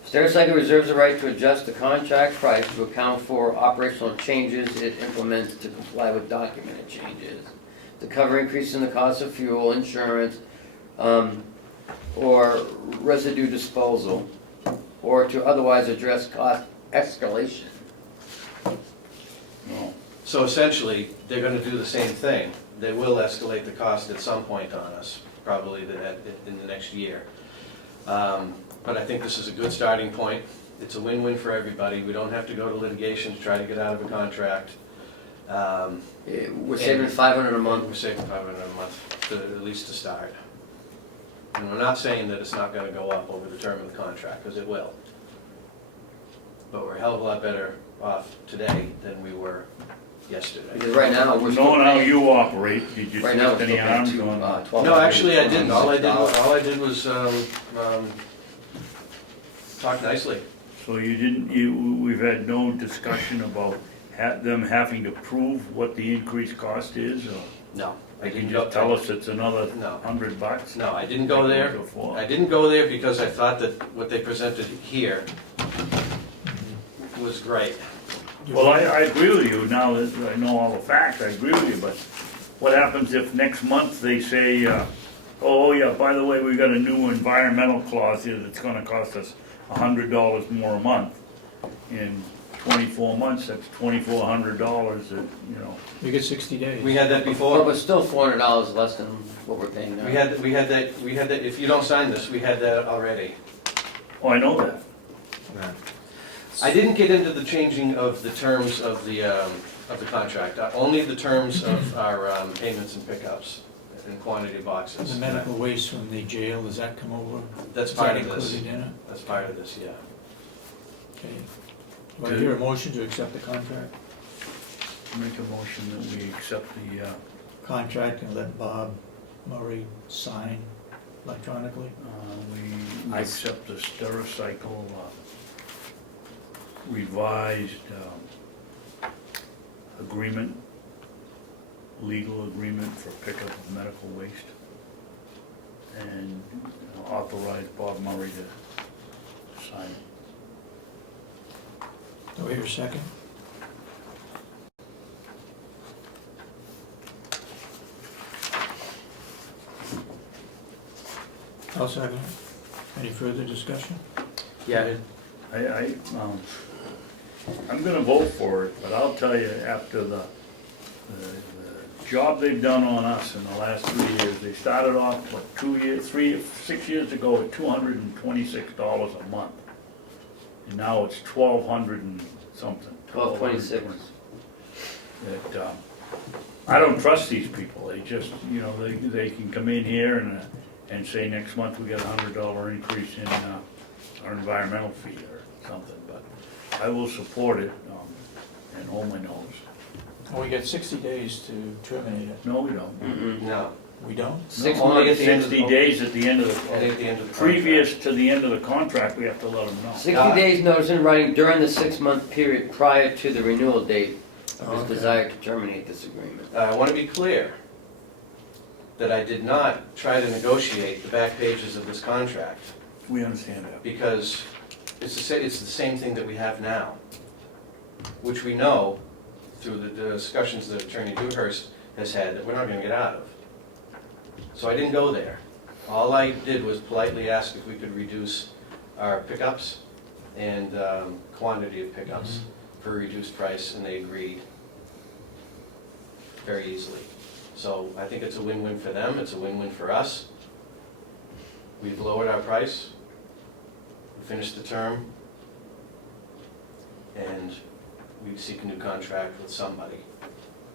Stericycle reserves the right to adjust the contract price to account for operational changes it implements to comply with documented changes, to cover increases in the cost of fuel, insurance, or residue disposal, or to otherwise address cost escalation. So essentially, they're gonna do the same thing. They will escalate the cost at some point on us, probably in the next year. But I think this is a good starting point. It's a win-win for everybody. We don't have to go to litigation to try to get out of a contract. We're saving $500 a month. We're saving $500 a month, at least to start. And we're not saying that it's not gonna go up over the term of the contract, because it will. But we're a hell of a lot better off today than we were yesterday. Because right now, we're still Knowing how paying, you operate, did you right now, twist we're any still arms paying going on? No, actually, I didn't. All I did was talk nicely. So you didn't, we've had no discussion about them having to prove what the increased cost is, or No. they can just tell us it's another No. $100? No, I didn't go there. Before. I didn't go there because I thought that what they presented here was great. Well, I agree with you, now that I know all the facts, I agree with you, but what happens if next month they say, oh yeah, by the way, we got a new environmental clause here that's gonna cost us $100 more a month? In 24 months, that's $2,400 that, you know. You get 60 days. We had that well, before. but still $400 less than what we're paying now. We had that, if you don't sign this, we had that already. Oh, I know that. I didn't get into the changing of the terms of the contract, only the terms of our payments and pickups and quantity of boxes. The medical waste from the jail, does that come over? That's Is part that of this. included in it? That's part of this, yeah. Okay. Do I hear a motion to accept the contract? Make a motion that we accept the, Contract and let Bob Murray sign electronically? we accept the Stericycle revised agreement, legal agreement for pickup of medical waste, and authorize Bob Murray to sign it. Do I hear a second? I'll second it. Any further discussion? Yeah, I'm gonna vote for it, but I'll tell you, after the job they've done on us in the last 3 years, they started off, what, 6 years ago at $226 a month. And now it's $1,200 and something. $1,226. That, I don't trust these people, they just, they can come in here and say next month we got $100 increase in our environmental fee or something, but I will support it, and hold my nose. Well, we got 60 days to terminate it. No, we don't. Mm-mm. No, We don't? 6 Only months, at the end of 60 days at the end of I think at the end of the previous to the end of the contract, we have to let them know. 60 days notice in writing during the 6-month period prior to the renewal date of his Okay. desire to terminate this agreement. I want to be clear that I did not try to negotiate the back pages of this contract, We understand that. because it's the same thing that we have now, which we know through the discussions that Attorney Dewhurst has had that we're not going to get out of. So I didn't go there. All I did was politely ask if we could reduce our pickups and quantity of pickups for a reduced price, and they agreed very easily. So I think it's a win-win for them, it's a win-win for us. We've lowered our price, we finished the term, and we seek a new contract with somebody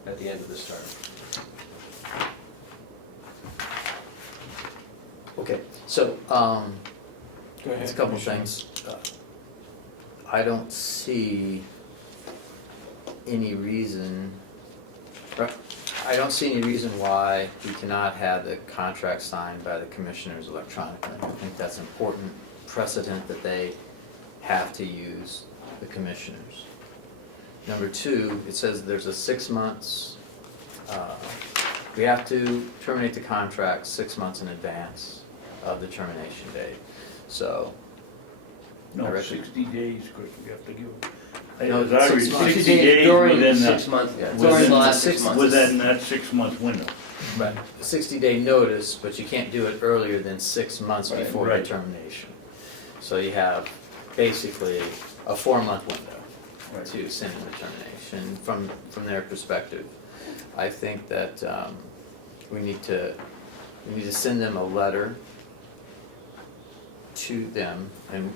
at the end of this term. okay, so, Go ahead. it's a couple of Commissioner. things. I don't see any reason, I don't see any reason why we cannot have the contract signed by the commissioners electronically. I think that's important precedent that they have to use the commissioners. Number two, it says there's a 6 months, we have to terminate the contract 6 months in advance of the termination date. So, I No, reckon- 60 days, Chris, we have to give. No, As I 6 read, months. 60 days during within 6 that, months, Yeah, during within the the last 6 6 months. within that 6-month window. but 60-day notice, but you can't do it earlier than 6 months Right. before Right. the termination. So you have basically a 4-month window. Right. to send them a termination from their perspective. I think that we need to send them a letter to them, and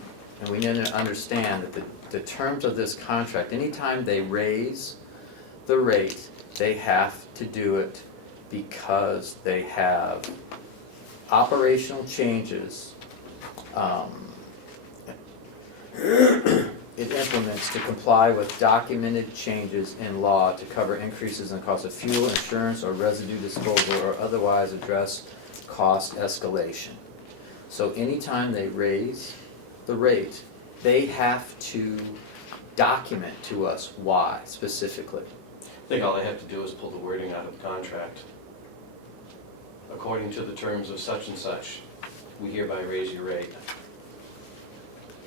we need to understand that the terms of this contract, anytime they raise the rate, they have to do it because they have operational changes it implements to comply with documented changes in law to cover increases in the cost of fuel, insurance, or residue disposal, or otherwise address cost escalation. So anytime they raise the rate, they have to document to us why specifically. I think all they have to do is pull the wording out of the contract. According to the terms of such and such, we hereby raise your rate.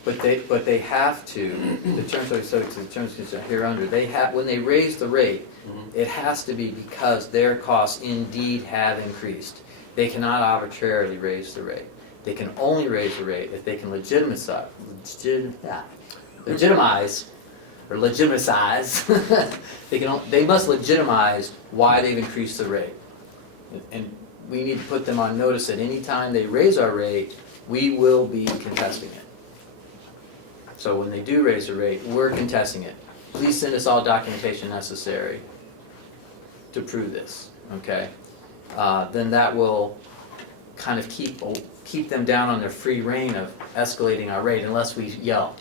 But they have to, the terms are subject to the terms here under, when they raise the rate, it has to be because their costs indeed have increased. They cannot arbitrarily raise the rate. They can only raise the rate if they can legitimize, they must legitimize why they've increased the rate. And we need to put them on notice that any time they raise our rate, we will be contesting it. So when they do raise the rate, we're contesting it. Please send us all documentation necessary to prove this, okay? Then that will kind of keep them down on their free reign of escalating our rate unless we yell.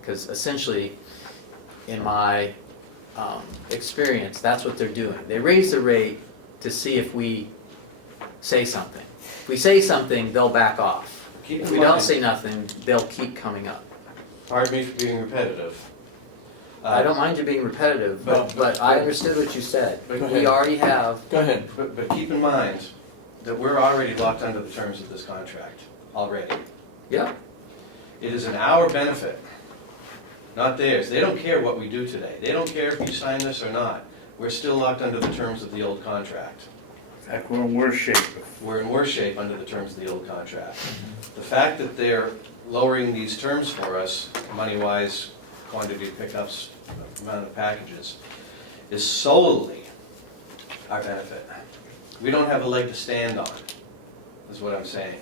Because essentially, in my experience, that's what they're doing. They raise the rate to see if we say something. If we say something, they'll back off. If we don't say nothing, they'll keep coming up. Pardon me for being repetitive. I don't mind you being repetitive, but I understood what you said. But Go We ahead. already have, Go ahead. But keep in mind that we're already locked under the terms of this contract, already. yeah, It is in our benefit, not theirs. They don't care what we do today. They don't care if you sign this or not. We're still locked under the terms of the old contract. In fact, we're in worse shape. We're in worse shape under the terms of the old contract. The fact that they're lowering these terms for us, money-wise, quantity of pickups, amount of packages, is solely our benefit. We don't have a leg to stand on, is what I'm saying.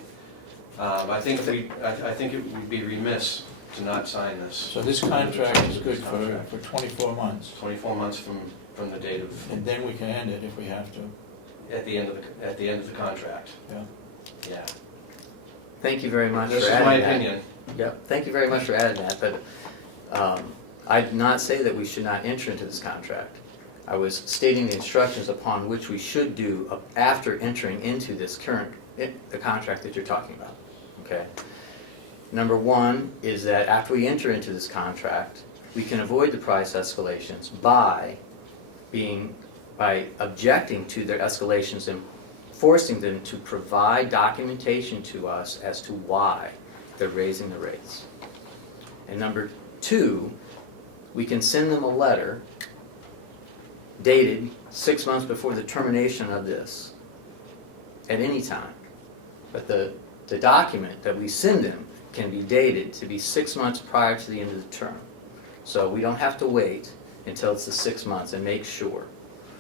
I think it would be remiss to not sign this. So this contract is good for 24 months, 24 months from the date of, and then we can end it if we have to. at the end of the contract. Yeah. Yeah. thank you very much for This adding is my that. opinion. Yep, thank you very much for adding that, but I did not say that we should not enter into this contract. I was stating the instructions upon which we should do after entering into this the contract that you're talking about, okay? Number one is that after we enter into this contract, we can avoid the price escalations by objecting to their escalations and forcing them to provide documentation to us as to why they're raising the rates. And number two, we can send them a letter dated 6 months before the termination of this at any time. But the document that we send them can be dated to be 6 months prior to the end of the term. So we don't have to wait until it's the 6 months and make sure.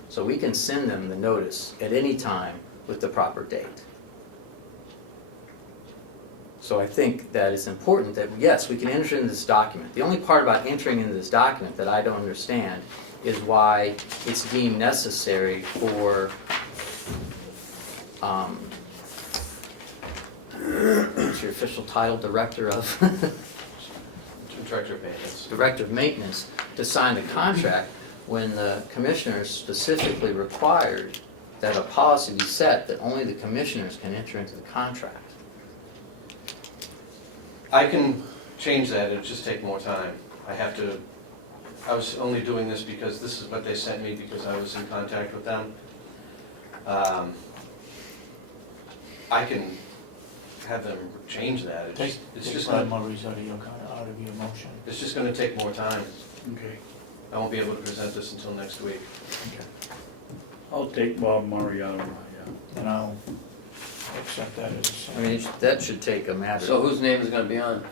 So we can send them the notice at any time with the proper date. So I think that it's important that, yes, we can enter into this document. The only part about entering into this document that I don't understand is why it's deemed necessary for, what's your official title, Director of Director of Maintenance. Director of Maintenance to sign the contract when the commissioners specifically required that a policy be set that only the commissioners can enter into the contract. I can change that, it'll just take more time. I was only doing this because this is what they sent me because I was in contact with them. I can have them change that. It's just Take gonna, Murray's out of your motion. it's just gonna take more time. Okay. I won't be able to present this until next week. I'll take Bob Murray out of my, And I'll accept that as a I mean, that should take a matter. So whose name is gonna be on?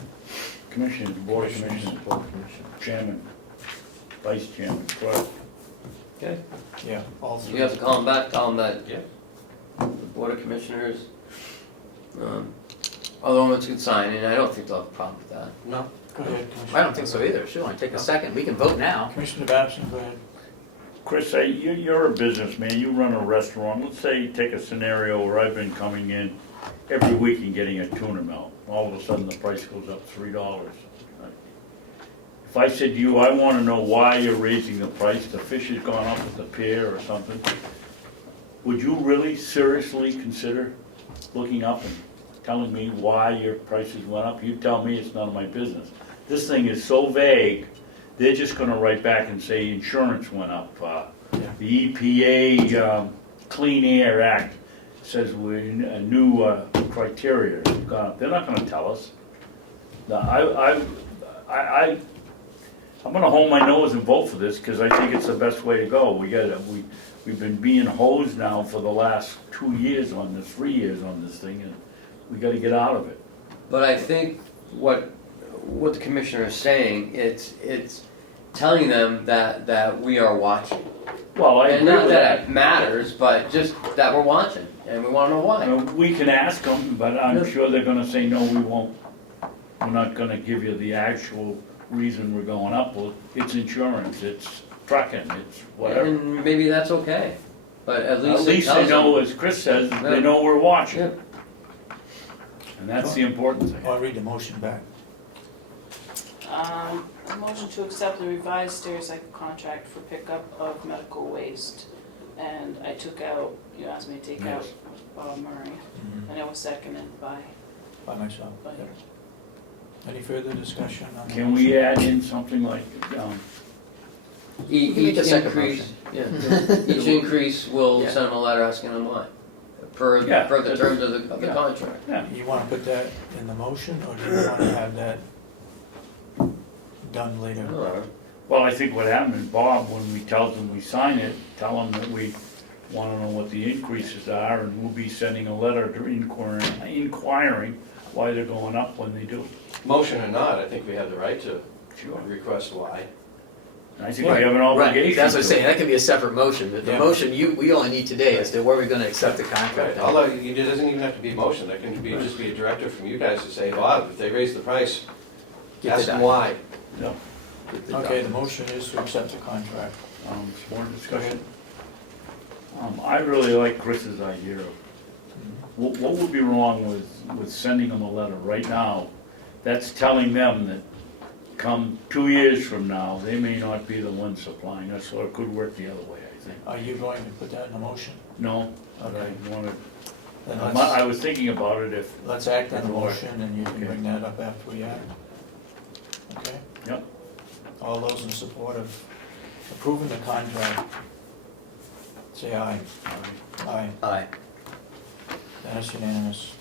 Commissioners, Board of Commissioners, Board of Commissioners. Chairman. vice chairman, clerk. Okay. Yeah, all three. You have to call them back, tell them that Yeah. the Board of Commissioners, are the ones who can sign, and I don't think they'll have a problem with that. No. Go ahead, Commissioner. I don't think so either, should only take a second, we can vote now. Commissioner Babson, go ahead. Chris, you're a businessman, you run a restaurant, let's say you take a scenario where I've been coming in every week and getting a tuna melt. All of a sudden, the price goes up $3. If I said to you, I wanna know why you're raising the price, the fish has gone up at the pier or something, would you really seriously consider looking up and telling me why your prices went up? You tell me, it's none of my business. This thing is so vague, they're just gonna write back and say insurance went up. The EPA Clean Air Act says a new criteria has gone up. They're not gonna tell us. I'm gonna hold my nose and vote for this, because I think it's the best way to go. We've been being hosed now for the last 2 years on this, 3 years on this thing, and we gotta get out of it. But I think what the commissioner is saying, it's telling them that we are watching. Well, I And agree not with that that. it matters, but just that we're watching, and we wanna know why. We can ask them, but I'm Yeah. sure they're gonna say, no, we won't. We're not gonna give you the actual reason we're going up. Well, it's insurance, it's trucking, it's whatever. And maybe that's okay, but at At least it least they tells know, them. as Chris says, Yeah. they know we're watching. Yeah. And that's the important thing. I'll read the motion back. A motion to accept the revised Stericycle contract for pickup of medical waste. And I took out, you asked me to take out Yes. Bob Murray, Mhm. and it was seconded by, By myself. by Yep. Any further discussion on the Can we add in something like, You can make a Each second increase, yeah, each increase, we'll Yeah. send them a letter asking them why, per the Yeah, terms of the yeah. contract. yeah, You wanna put that in the motion, or do you wanna have that done later? well, I think what happened is Bob, when we tell them we sign it, tell them that we wanna know what the increases are, and we'll be sending a letter to inquiring why they're going up when they do. Motion or not, I think we have the right to Sure. request why. And I think we have an obligation Right, that's what I'm to. saying, that could be a separate motion, the Yeah. motion we only need today is to where we're gonna accept the Right, contract. although it doesn't even have to be a motion, that can be, just be a directive from you guys to say, Bob, if they raise the price, Get ask the them doc- why. Yeah. get the Okay, the documents. motion is to accept the contract. Some more discussion. I really like Chris's idea of, what would be wrong with sending them a letter right now? That's telling them that come 2 years from now, they may not be the ones supplying us, so it could work the other way, I think. Are you going to put that in the motion? No, but Okay. I wanted, Then I let's, was thinking about it if, let's act on the Or- motion, and you can Okay. bring that up after we act. Okay? Yep. All those in support of approving the contract, say aye. Aye. Aye. That's unanimous.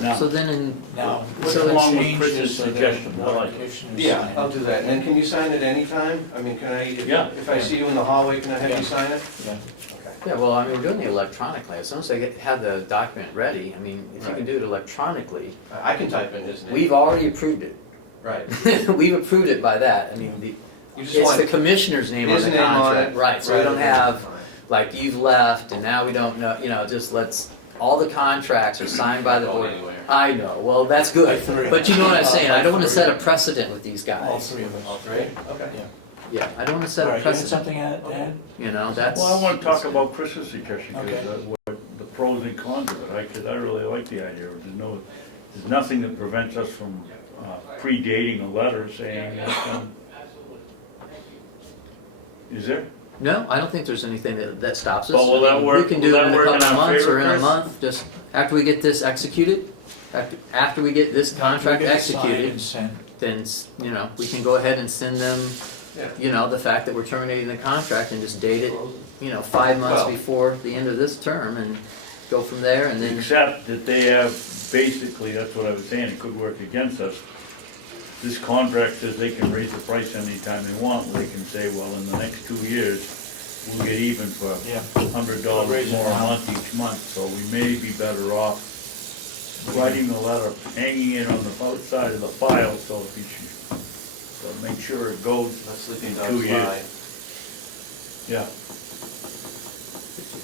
now, So then in, Now, What's we're gonna wrong with change Chris's this so that suggestion? the I like Board it. of Commissioners Yeah, sign I'll it. do that, and then can you sign it anytime? I mean, can I, Yeah. if I see you in the hallway, can I have Yeah. you sign it? Yeah. Okay. yeah, well, I mean, we're doing it electronically, as soon as I have the document ready, I mean, if you can Right. do it electronically, I can type in his name. we've already approved it. Right. We've approved it by that, I mean, You just it's want the commissioner's name on his the name on contract, it. right, so we rather don't than- have, like, you've left, and now we don't know, just let's, all the contracts are signed by the Go board. anywhere. I know, well, that's By good, three. but you know what I'm saying, I don't wanna All set a three. precedent with these All guys. three of us. All three? Okay. Yeah, I don't wanna set All a right, you had precedent, something to add? that's. well, I wanna talk about Chris's suggestion, Okay. because the pros and cons of it, because I really like the idea. There's nothing that prevents us from predating a letter saying, is there? No, I don't think there's anything that stops us. But will that I mean, work- We can will do it that in a work in couple of our months favor, or in a Chris? month, just after we get this executed, after we get this contract We'll get it signed executed, and sent. then, we can go ahead and send them, Yeah. the fact that we're terminating the contract and just date it, 5 months Well- before the end of this term and go from there and then, Except that they have, basically, that's what I was saying, it could work against us. This contract says they can raise the price anytime they want, they can say, well, in the next 2 years, we'll get even for Yeah. $100 Raise it more a now. month each month, so we may be better off writing the letter, hanging it on the outside of the file, so if you should So make sure it goes, Let sleeping 2 dogs years. lie. yeah.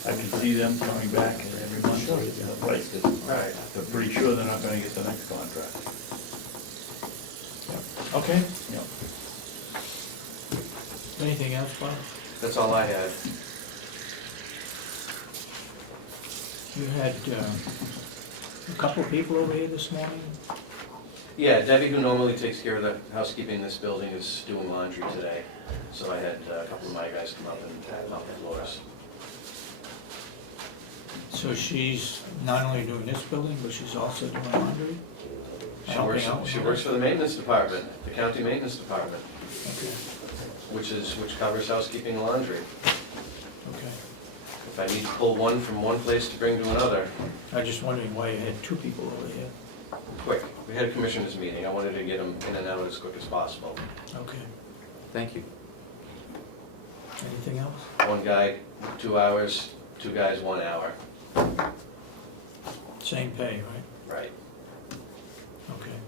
I can see them coming back every month. Right, 'cause Right. they're pretty sure they're not gonna get the next contract. Okay, Yeah. anything else, Bob? That's all I had. You had a couple people over here this morning? Yeah, Debbie, who normally takes care of the housekeeping in this building, is doing laundry today. So I had a couple of my guys come up and mop the floors. So she's not only doing this building, but she's also doing laundry? She works for the maintenance department, the county maintenance department, Okay, which covers housekeeping and laundry. okay. If I need to pull one from one place to bring to another, I was just wondering why you had two people over here. quick. We had a commissioners meeting. I wanted to get them in and out as quick as possible. Okay. Thank you. Anything else? One guy, 2 hours, 2 guys, 1 hour. Same pay, right? Right. Okay.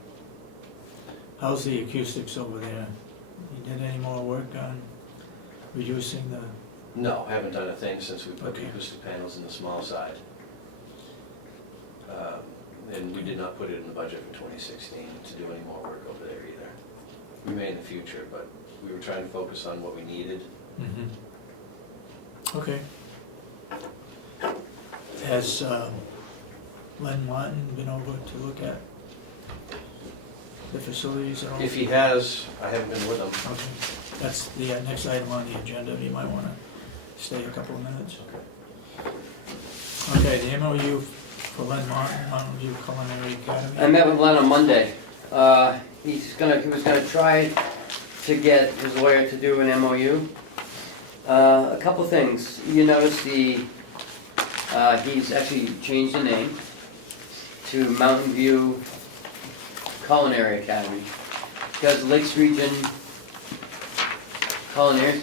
How's the acoustics over there? You did any more work on reducing the, No, haven't done a thing since we put the Okay. acoustic panels in the small side. And we did not put it in the budget for 2016 to do any more work over there either. We may in the future, but we were trying to focus on what we needed. Okay. Has Len Martin been over to look at the facilities at all? If he has, I haven't been with him. Okay, that's the next item on the agenda, you might wanna stay a couple of minutes. Okay, the MOU for Len Martin, Mountain View Culinary Academy. I met with Len on Monday. He was gonna try to get his lawyer to do an MOU. A couple things. You notice he's actually changed the name to Mountain View Culinary Academy. Because Lakes Region Culinary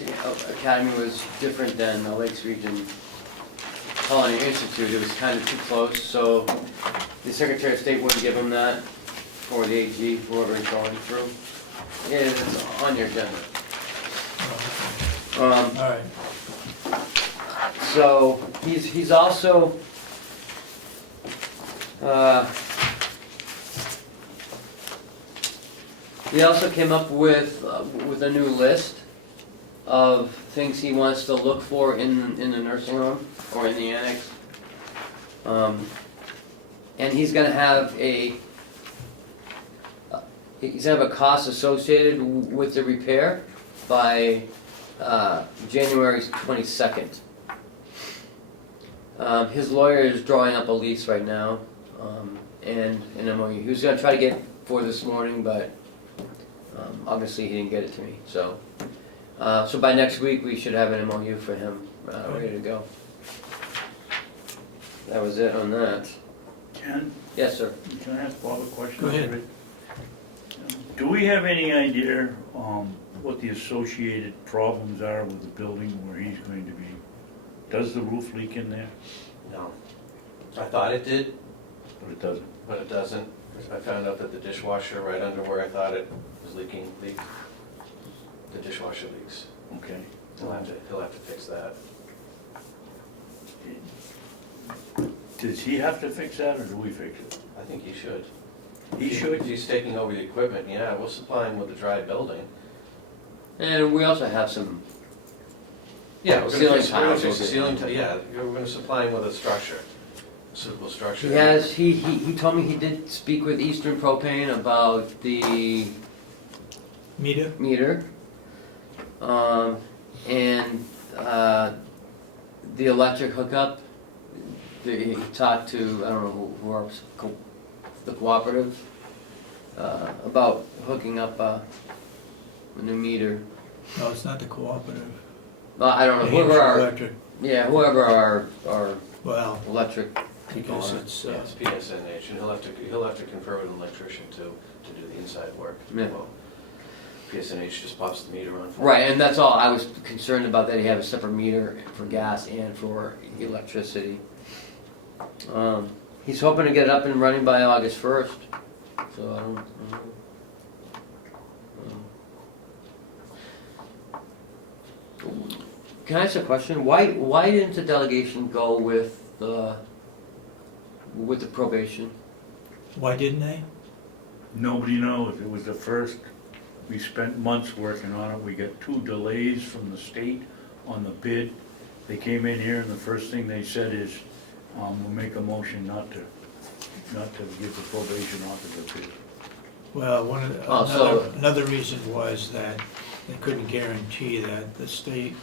Academy was different than the Lakes Region Culinary Institute. It was kind of too close, so the Secretary of State wouldn't give him that, or the AG, whoever he's going through. Yeah, it's on your agenda. Oh, okay. All right, So he's also he also came up with a new list of things he wants to look for in the nursing home or in the annex. And he's gonna have a cost associated with the repair by January 22nd. His lawyer is drawing up a lease right now, and an MOU. He was gonna try to get for this morning, but obviously he didn't get it to me, so. So by next week, we should have an MOU for him, ready to go. That was it on that. Ken, Yes, sir. can I ask Bob a question? Go ahead. Do we have any idea what the associated problems are with the building where he's going to be? Does the roof leak in there? No. I thought it did, But it doesn't? but it doesn't. I found out that the dishwasher right under where I thought it was leaked. The dishwasher leaks. Okay. He'll have to fix that. Does he have to fix that, or do we fix it? I think he should. He should? If he's taking over the equipment, yeah, we'll supply him with a dry building. And we also have some, Yeah, we're Ceiling gonna fix tiles the will be- ceiling, yeah, we're gonna supply him with a structure, suitable structure. he told me he did speak with Eastern Propane about the meter? meter. And the electric hookup, he talked to, I don't know who are, the cooperative, about hooking up a new meter. No, it's not the cooperative. I don't know, New whoever Hampshire our, Electric, whoever our well, electric people because are. it's, Yeah, it's PSNH, and he'll have to confer with an electrician to do the inside work. Yeah. Well, PSNH just pops the meter on for him. Right, and that's all, I was concerned about that he have a separate meter for gas and for electricity. He's hoping to get it up and running by August 1st, so I don't know. Can I ask a question? Why didn't the delegation go with the probation? Why didn't they? Nobody knows. It was the first, we spent months working on it. We got 2 delays from the state on the bid. They came in here and the first thing they said is, we'll make a motion not to give the probation officer bid. Well, Oh, so- another reason was that they couldn't guarantee that the state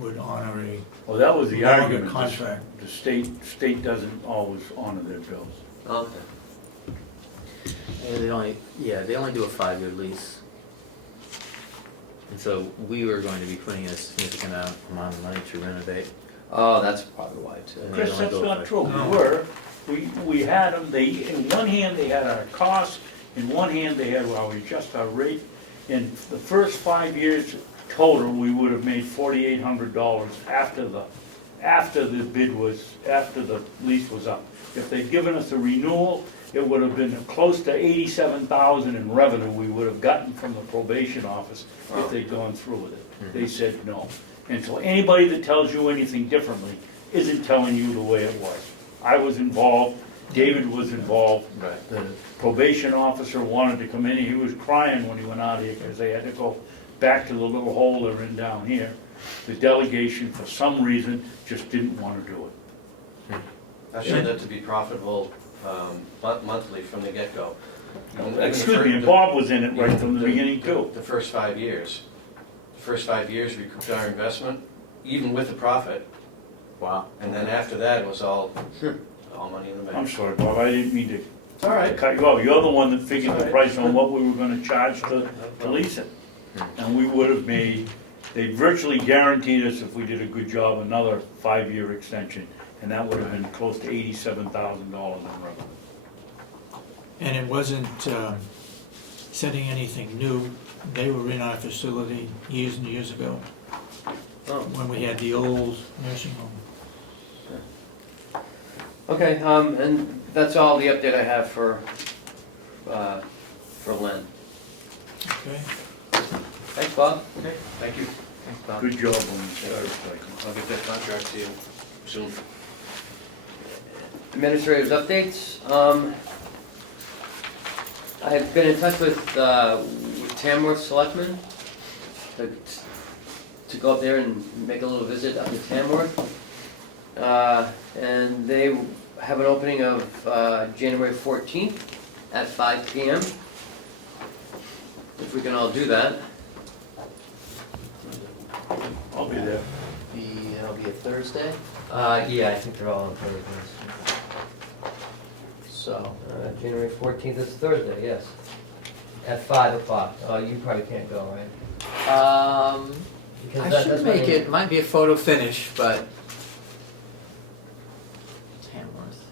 would honor a Well, that was the longer argument. contract. The state doesn't always honor their bills. Okay. And they only do a 5-year lease. And so we were going to be putting a significant amount of money to renovate. Oh, that's probably why too. And they Chris, only that's go not for- true. We had them, in one hand, they had our costs, in one hand, they had our rate. In the first 5 years total, we would have made $4,800 after the lease was up. If they'd given us a renewal, it would have been close to $87,000 in revenue we would have gotten from the probation office if they'd gone through with it. They said no. And so anybody that tells you anything differently isn't telling you the way it was. I was involved, David was involved. Right. The probation officer wanted to come in, he was crying when he went out here because they had to go back to the little hole they're in down here. The delegation, for some reason, just didn't want to do it. I showed that to be profitable monthly from the get-go. Excuse me, and Bob was in it right from the beginning too. The first 5 years. The first 5 years, we recouped our investment, even with the profit, Wow. and then after that, it was all money in the I'm bank. sorry, Bob, I didn't mean to It's all right. cut you off. You're the one that figured the price on what we were gonna charge to lease it. And we would have made, they virtually guaranteed us if we did a good job, another 5-year extension. And that would have been close to $87,000 in revenue. And it wasn't setting anything new. They were in our facility years and years ago, Oh. when we had the old nursing home. Okay, and that's all the update I have for Lynn. Okay? Thanks, Bob. Okay, thank you. Thanks, Bob. Good job on this motorcycle. I'll get that contract to you soon. Administrators updates. I have been in touch with Tamworth Selectmen to go up there and make a little visit up to Tamworth. And they have an opening of January 14th at 5 p.m. If we can all do that. I'll be there. That'll be a Thursday. Yeah, I think they're all on Thursdays. So, January 14th is Thursday, yes. At 5 o'clock. You probably can't go, right? Because I that's should my make name. it, might be a photo finish, but Tamworth.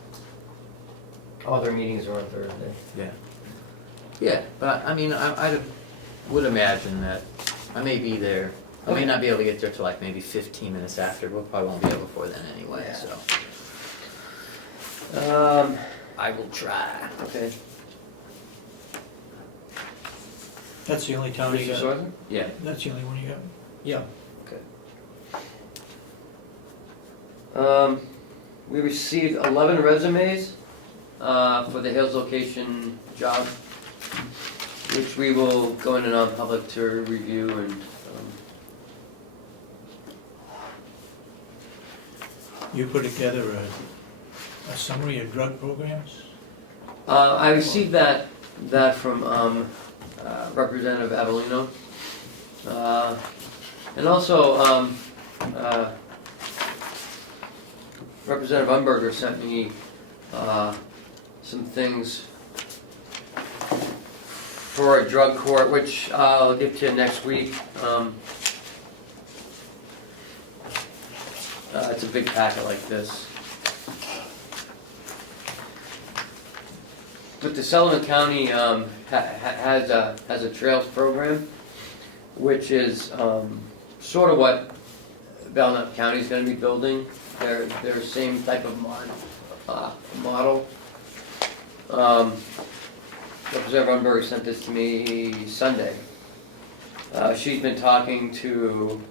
All their meetings are on Thursday. Yeah. Yeah, but I mean, I would imagine that I may be there. I may Okay. not be able to get there till like maybe 15 minutes after, but probably won't be able before then anyway, Yeah. so. I will try. Okay. That's the only town you Mr. got? Sorensen? Yeah. That's the only one you got? Yeah. We received 11 resumes for the Hills location job, which we will go into non-public to review and. You put together a summary of drug programs? I received that from Representative Avellino. And also, Representative Umberger sent me some things for a drug court, which I'll get to next week. It's a big packet like this. But the Sullivan County has a trails program, which is sort of what Belknap County is going to be building. Their same type of model. Representative Umberger sent this to me Sunday. She's been talking to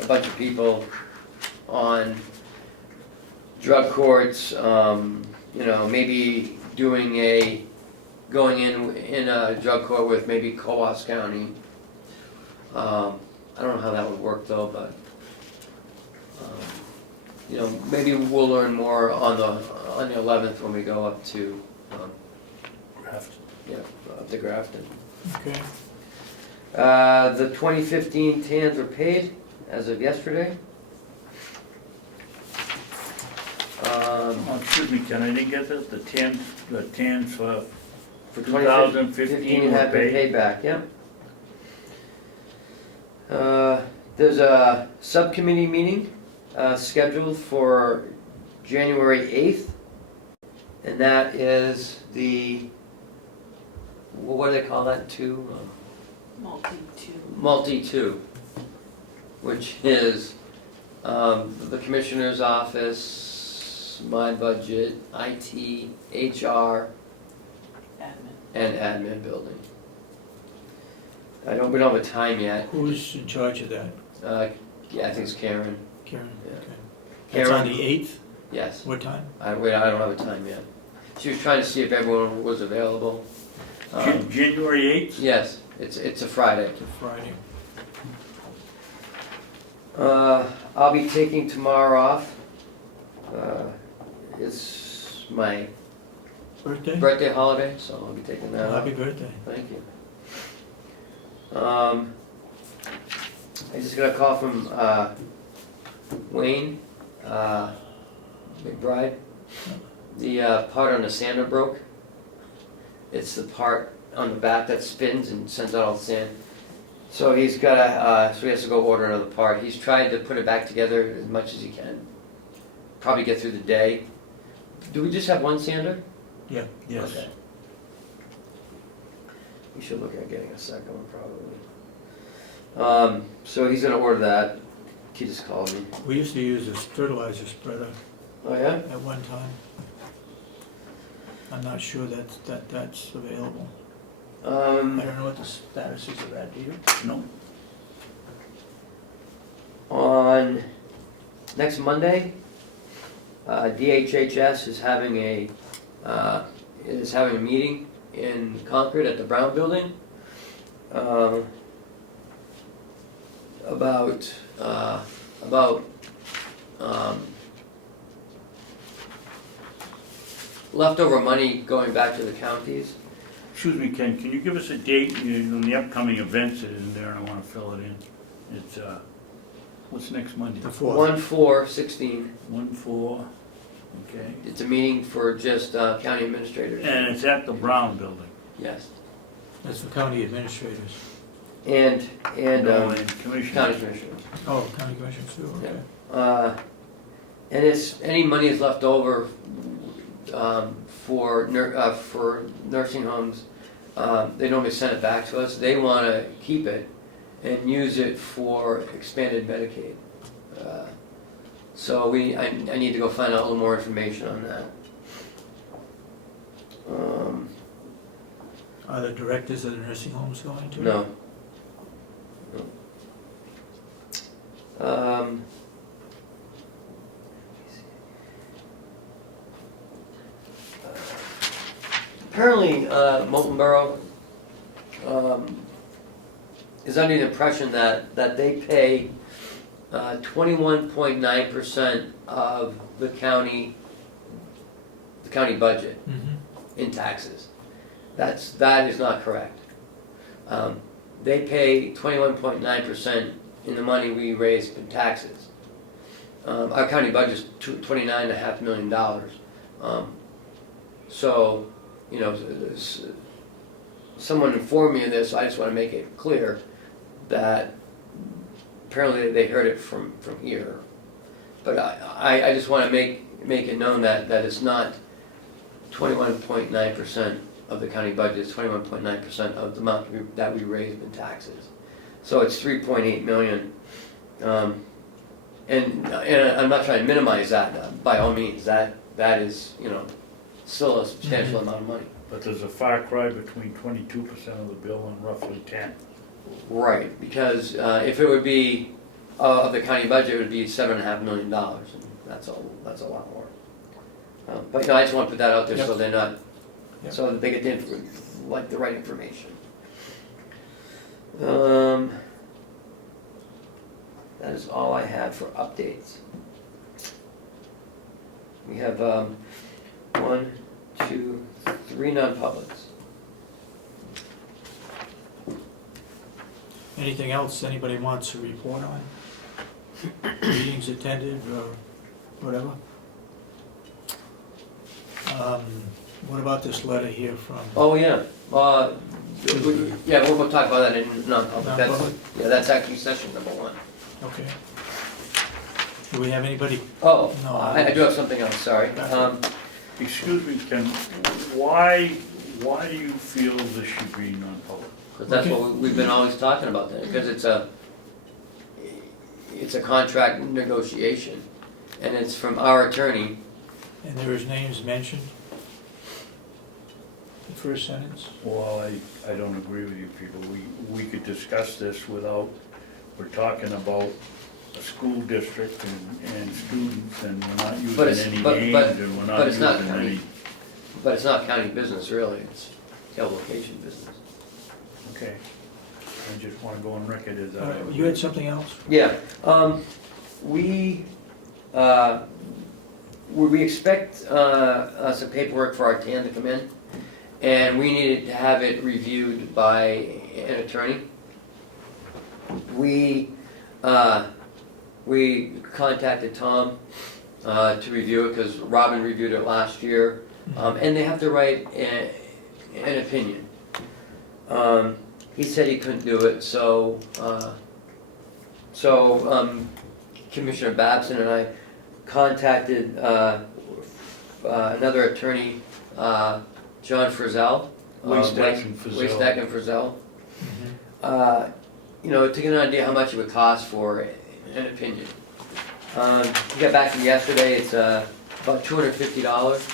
a bunch of people on drug courts, maybe going in a drug court with maybe Coos County. I don't know how that would work though, but, maybe we'll learn more on the 11th when we go up to, up to Grafton. Okay. The 2015 TANs were paid as of yesterday. Excuse me, Ken, I didn't get this, the TANs for For 2015 were have been paid? paid back, yeah. There's a subcommittee meeting scheduled for January 8th, and that is what do they call that, multi-two, which is the Commissioner's office, my budget, IT, HR, and admin building. We don't have a time yet. Who's in charge of that? Yeah, I think it's Karen. Karen? Yeah. Okay. That's on Karen? the 8th? Yes. What time? I don't have a time yet. She was trying to see if everyone was available. January 8th? Yes, it's a Friday. It's a Friday. I'll be taking tomorrow off. It's my Birthday? birthday holiday, so I'll be taking that off. Happy birthday. Thank you. I just got a call from Wayne McBride. The part on the sander broke. It's the part on the back that spins and sends out all the sand. So he has to go order another part. He's tried to put it back together as much as he can. Probably get through the day. Do we just have one sander? Yeah. Yes. Okay. We should look at getting a second one probably. So he's gonna order that. He just called me. We used to use a fertilizer spreader Oh yeah? at one time. I'm not sure that's available. I don't know what the status is of that, do you? No? On next Monday, DHHS is having a meeting in Concord at the Brown Building about leftover money going back to the counties. Excuse me, Ken, can you give us a date on the upcoming events that isn't there, and I wanna fill it in? It's, what's next Monday? The 4th. 1/4/16. 1/4, okay. It's a meeting for just county administrators. And it's at the Brown Building. Yes. That's for county administrators. And No, and county commissioners. commissioners. Oh, county commissioners too, okay. And it's, any money is left over for nursing homes, they normally send it back to us. They want to keep it and use it for expanded Medicaid. So I need to go find out a little more information on that. Are the directors of the nursing homes going to? No. Apparently, Molten Borough is under the impression that they pay 21.9% of the county budget Mm-hmm. in taxes. That is not correct. They pay 21.9% in the money we raise in taxes. Our county budget is $29.5 million. So, someone informed me of this, so I just want to make it clear that apparently they heard it from here. But I just want to make it known that it's not 21.9% of the county budget, it's 21.9% of the amount that we raised in taxes. So it's 3.8 million. And I'm not trying to minimize that by all means. That is, still a substantial amount of money. But there's a far cry between 22% of the bill and roughly 10. Right, because if it would be of the county budget would be $7.5 million, and that's a lot more. But, you know, I just want to put that out there so Yep. they're not, Yep. so that they get the right information. That is all I have for updates. We have 1, 2, 3 non-publics. Anything else anybody wants to report on? Meetings attended or whatever? What about this letter here from? Oh, yeah. Yeah, we'll talk about that in non-public. Non-public? That's actually session number 1. Okay. Do we have anybody? Oh, No. I do have something else, sorry. Excuse me, Ken, why do you feel this should be non-public? Because that's Okay. what we've been always talking about, that, because it's a contract negotiation, and it's from our attorney. And there is names mentioned? The first sentence? Well, I don't agree with you people. We could discuss this without, we're talking about a school district and students, and we're not But it's- using any but- names, and we're but not it's not using county. any. But it's not county business, really, it's location business. Okay. I just wanna go on record as You had something else? Yeah, we expect some paperwork for our TAN to come in, and we needed to have it reviewed by an attorney. We contacted Tom to review it, because Robin reviewed it last year, and they have to write an opinion. He said he couldn't do it, so Commissioner Babson and I contacted another attorney, John Frizzell. Waystack and Frizzell. Waystack and Frizzell. Mhm. You know, to get an idea how much it would cost for an opinion. He got back to me yesterday, it's about $250.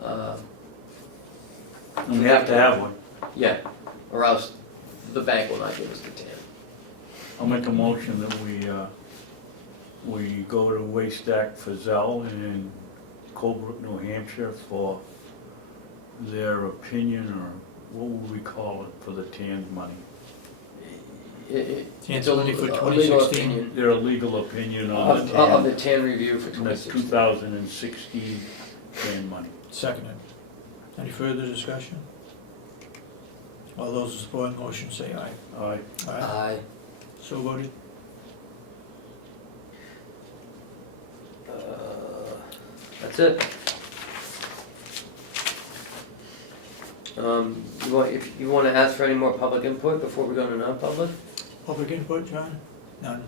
And we have to have one. Yeah, or else the bank will not give us the TAN. I'll make a motion that we go to Waystack Frizzell in Colebrook, New Hampshire for their opinion, or what would we call it, for the TAN money? TAN's money for a legal 2016? opinion Their legal opinion on of the the TAN, TAN review for and that's 2016. 2016 TAN money. Seconded. Any further discussion? All those in support of the motion say aye. Aye. Aye. So voted. That's it. If you want to ask for any more public input before we go to non-public? Public input, John? None.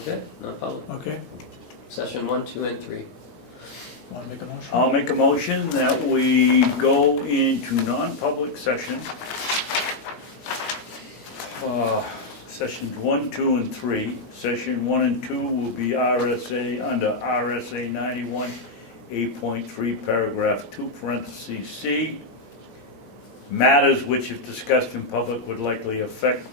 Okay, non-public. Okay. Session 1, 2, and 3. Want to make a motion? I'll make a motion that we go into non-public session. Sessions 1, 2, and 3. Session 1 and 2 will be RSA, under RSA 91, 8.3, paragraph 2, parentheses C. Matters which, if discussed in public, would likely affect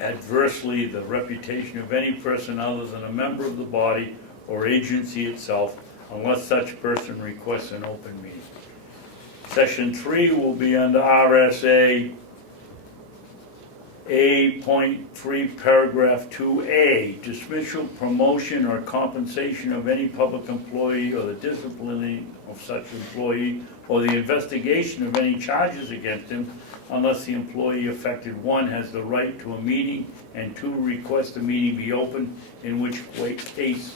adversely the reputation of any person other than a member of the body or agency itself, unless such person requests an open meeting. Session 3 will be under RSA A.3, paragraph 2A, dismissal, promotion, or compensation of any public employee, or the disciplining of such employee, or the investigation of any charges against him, unless the employee affected, 1, has the right to a meeting, and 2, request the meeting be open, in which case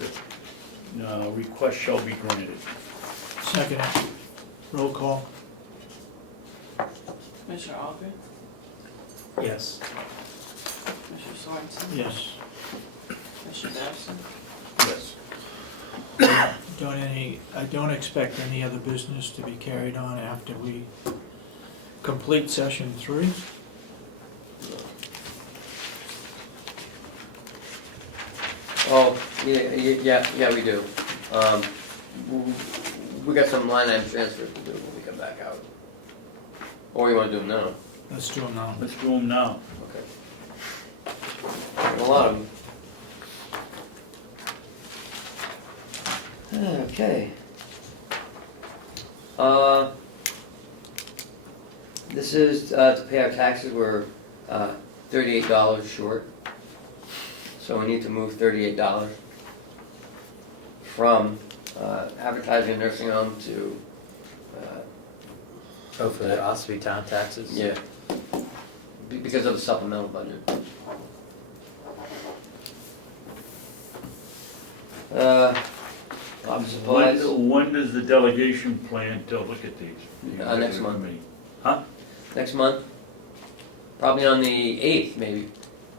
the request shall be granted. Seconded. Roll call? Commissioner Ahlgren, Yes. Commissioner Sorensen, Yes. Commissioner Babson, Yes. I don't expect any other business to be carried on after we complete session 3. Oh, yeah, we do. We got some line item transfers to do when we come back out. Or you want to do them now? Let's do them now. Let's do them now. Okay. A lot of them. Okay. This is to pay our taxes, we're $38 short. So we need to move $38 from advertising a nursing home to, Oh, for the Ossipee town taxes? yeah, because of the supplemental budget. Office supplies, When does the delegation plan to look at these? Next month. Committee? Huh? next month, probably on the 8th maybe,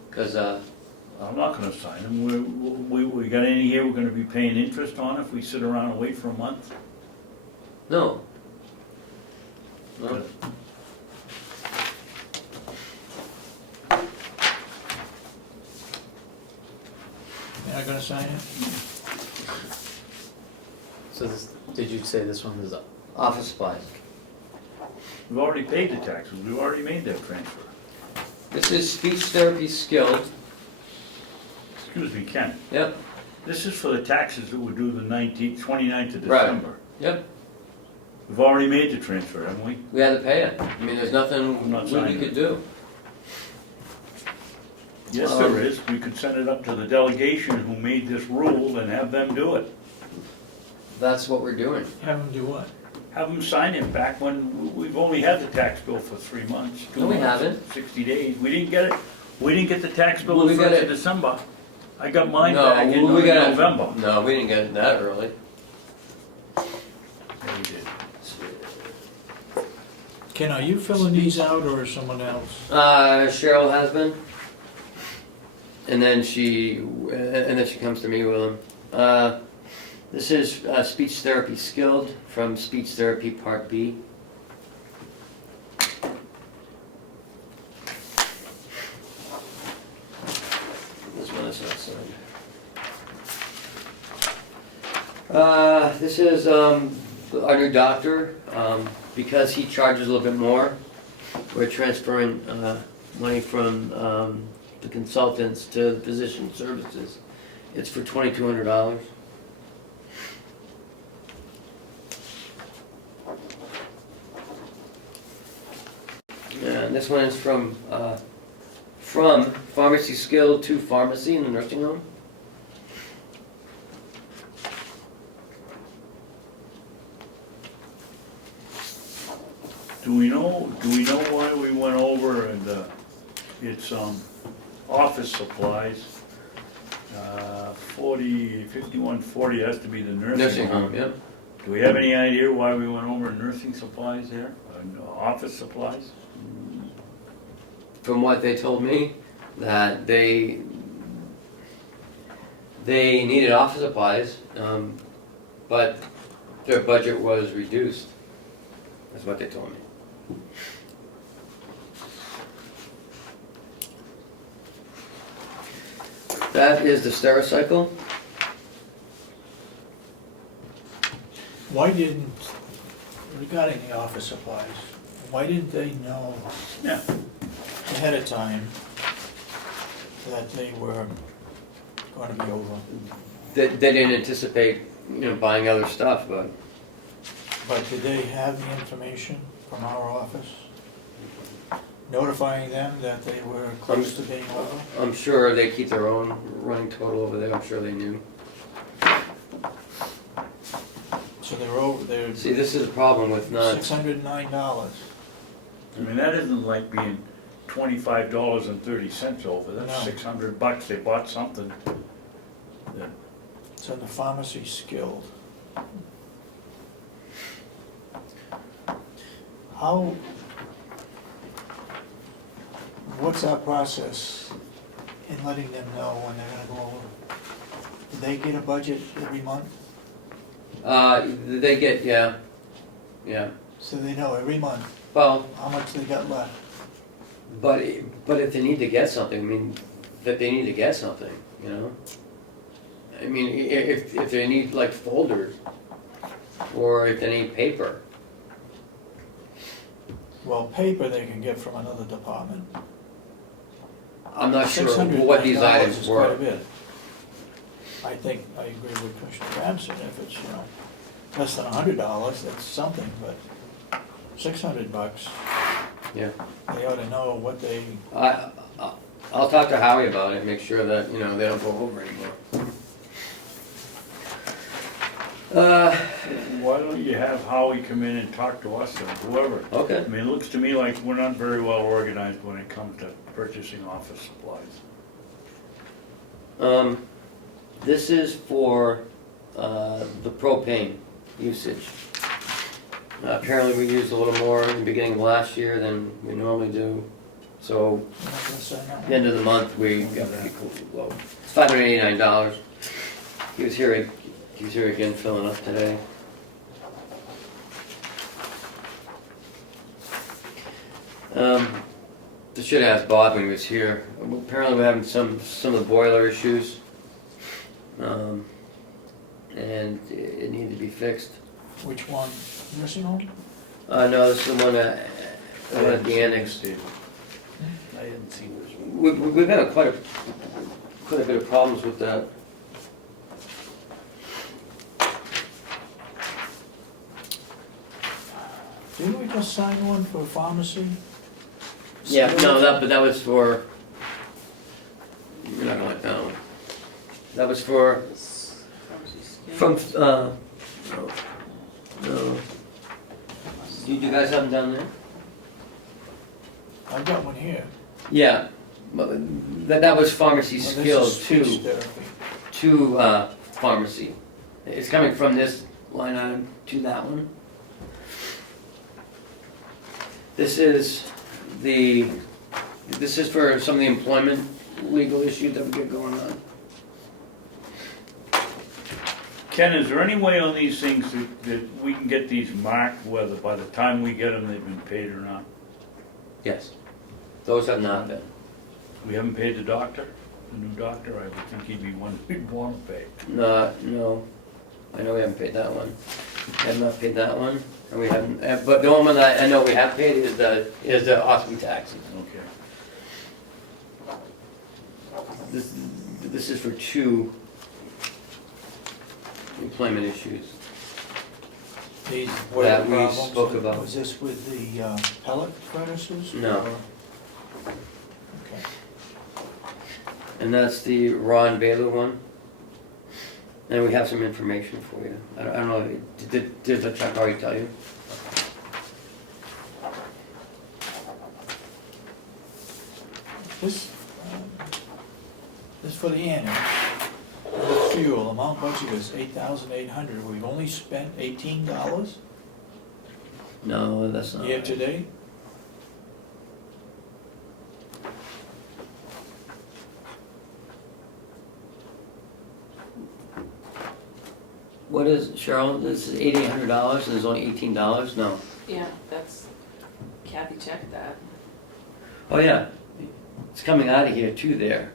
because, I'm not gonna sign them. We got any here we're gonna be paying interest on if we sit around and wait for a month? no. No. Good. You're not gonna sign it? So this, did you say this one was up? Office supplies. We've already paid the taxes. We've already made that transfer. This is speech therapy skilled. Excuse me, Ken. Yep, This is for the taxes that were due the 29th of Right. December. yep. We've already made the transfer, haven't we? We had to pay it. I mean, there's nothing I'm not we signing could it. do. Yes, there is. We could send it up to the delegation who made this rule and have them do it. That's what we're doing. Have them do what? Have them sign it back when we've only had the tax bill for 3 months. 2 No, we months, haven't. 60 days. We didn't get it. We didn't get the tax bill Well, the we got 1st it. of December. I got mine No, back in we got it. November. No, we didn't get it that early. Yeah, we did. Ken, are you filling these out or is someone else? Cheryl has been. And then she comes to me with them. This is speech therapy skilled from speech therapy part B. This one is not signed. This is our new doctor. Because he charges a little bit more, we're transferring money from the consultants to the physician services. It's for $2,200. And this one is from pharmacy skill to pharmacy in the nursing home. Do we know why we went over and it's office supplies? 5140 has to be the Nursing home, yep. Do we have any idea why we went over nursing supplies there, office supplies? From what they told me, that they needed office supplies, but their budget was reduced. That's what they told me. That is the Stericycle. Why didn't, regarding the office supplies, why didn't they know Yeah, ahead of time that they were going to be over? They didn't anticipate, buying other stuff, but But did they have the information from our office notifying them that they were close to being over? I'm sure they keep their own running total over there. I'm sure they knew. So they're over, they're See, this is a problem with not. $609. I mean, that isn't like being $25.30 over, that's No. $600, they bought something. It's in the pharmacy skilled. How, what's our process in letting them know when they're gonna go over? Do they get a budget every month? They get, yeah. So they know every month Well, how much they got left? but if they need to get something, I mean, that they need to get something, I mean, if they need like folders, or if they need paper. Well, paper they can get from another department. I'm not sure what these $609 items is quite a were. bit. I think, I agree with Commissioner Babson, if it's, less than $100, that's something, but $600, Yeah. they ought to know what they, I'll talk to Howie about it, make sure that, they don't go over anymore. Why don't you have Howie come in and talk to us or whoever? Okay. I mean, it looks to me like we're not very well organized when it comes to purchasing office supplies. This is for, the propane usage. Apparently we used a little more in the beginning of last year than we normally do, so I'm not gonna say no. at the end of the month, we got pretty low. It's $589. He was here again filling up today. I should have asked Bob when he was here. Apparently we're having some of the boiler issues. And it needed to be fixed. Which one, nursing home? No, this is the one at the annex. I didn't see this one. We've had quite a bit of problems with that. Didn't we just sign one for a pharmacy? Yeah, no, but that was for, you're not gonna like that one. That was for, from, no. Do you guys have them down there? I've got one here. Yeah, but that was pharmacy Oh, this skills is speech to therapy. pharmacy. It's coming from this line item to that one. This is for some of the employment legal issues that we get going on. Ken, is there any way on these things that we can get these marked, whether by the time we get them, they've been paid or not? Yes, those have not been. We haven't paid the doctor, the new doctor, I would think he'd be one we'd want to pay. No, I know we haven't paid that one. We have not paid that one, and we haven't, but the only one that I know we have paid is the Ossipee taxes. Okay. This is for 2 employment issues. These were the That we problems? spoke about. Was this with the pellet furnaces? No. or- Okay. And that's the Ron Baylor one. And we have some information for you. I don't know, did the Chuck already tell you? This for the annex. The fuel, amount budget is $8,800. We've only spent $18 No, that's not year right. to date. What is, Cheryl, this is $8,800 and there's only $18? No. Yeah, that's, Kathy checked that. Oh, yeah, it's coming out of here too there.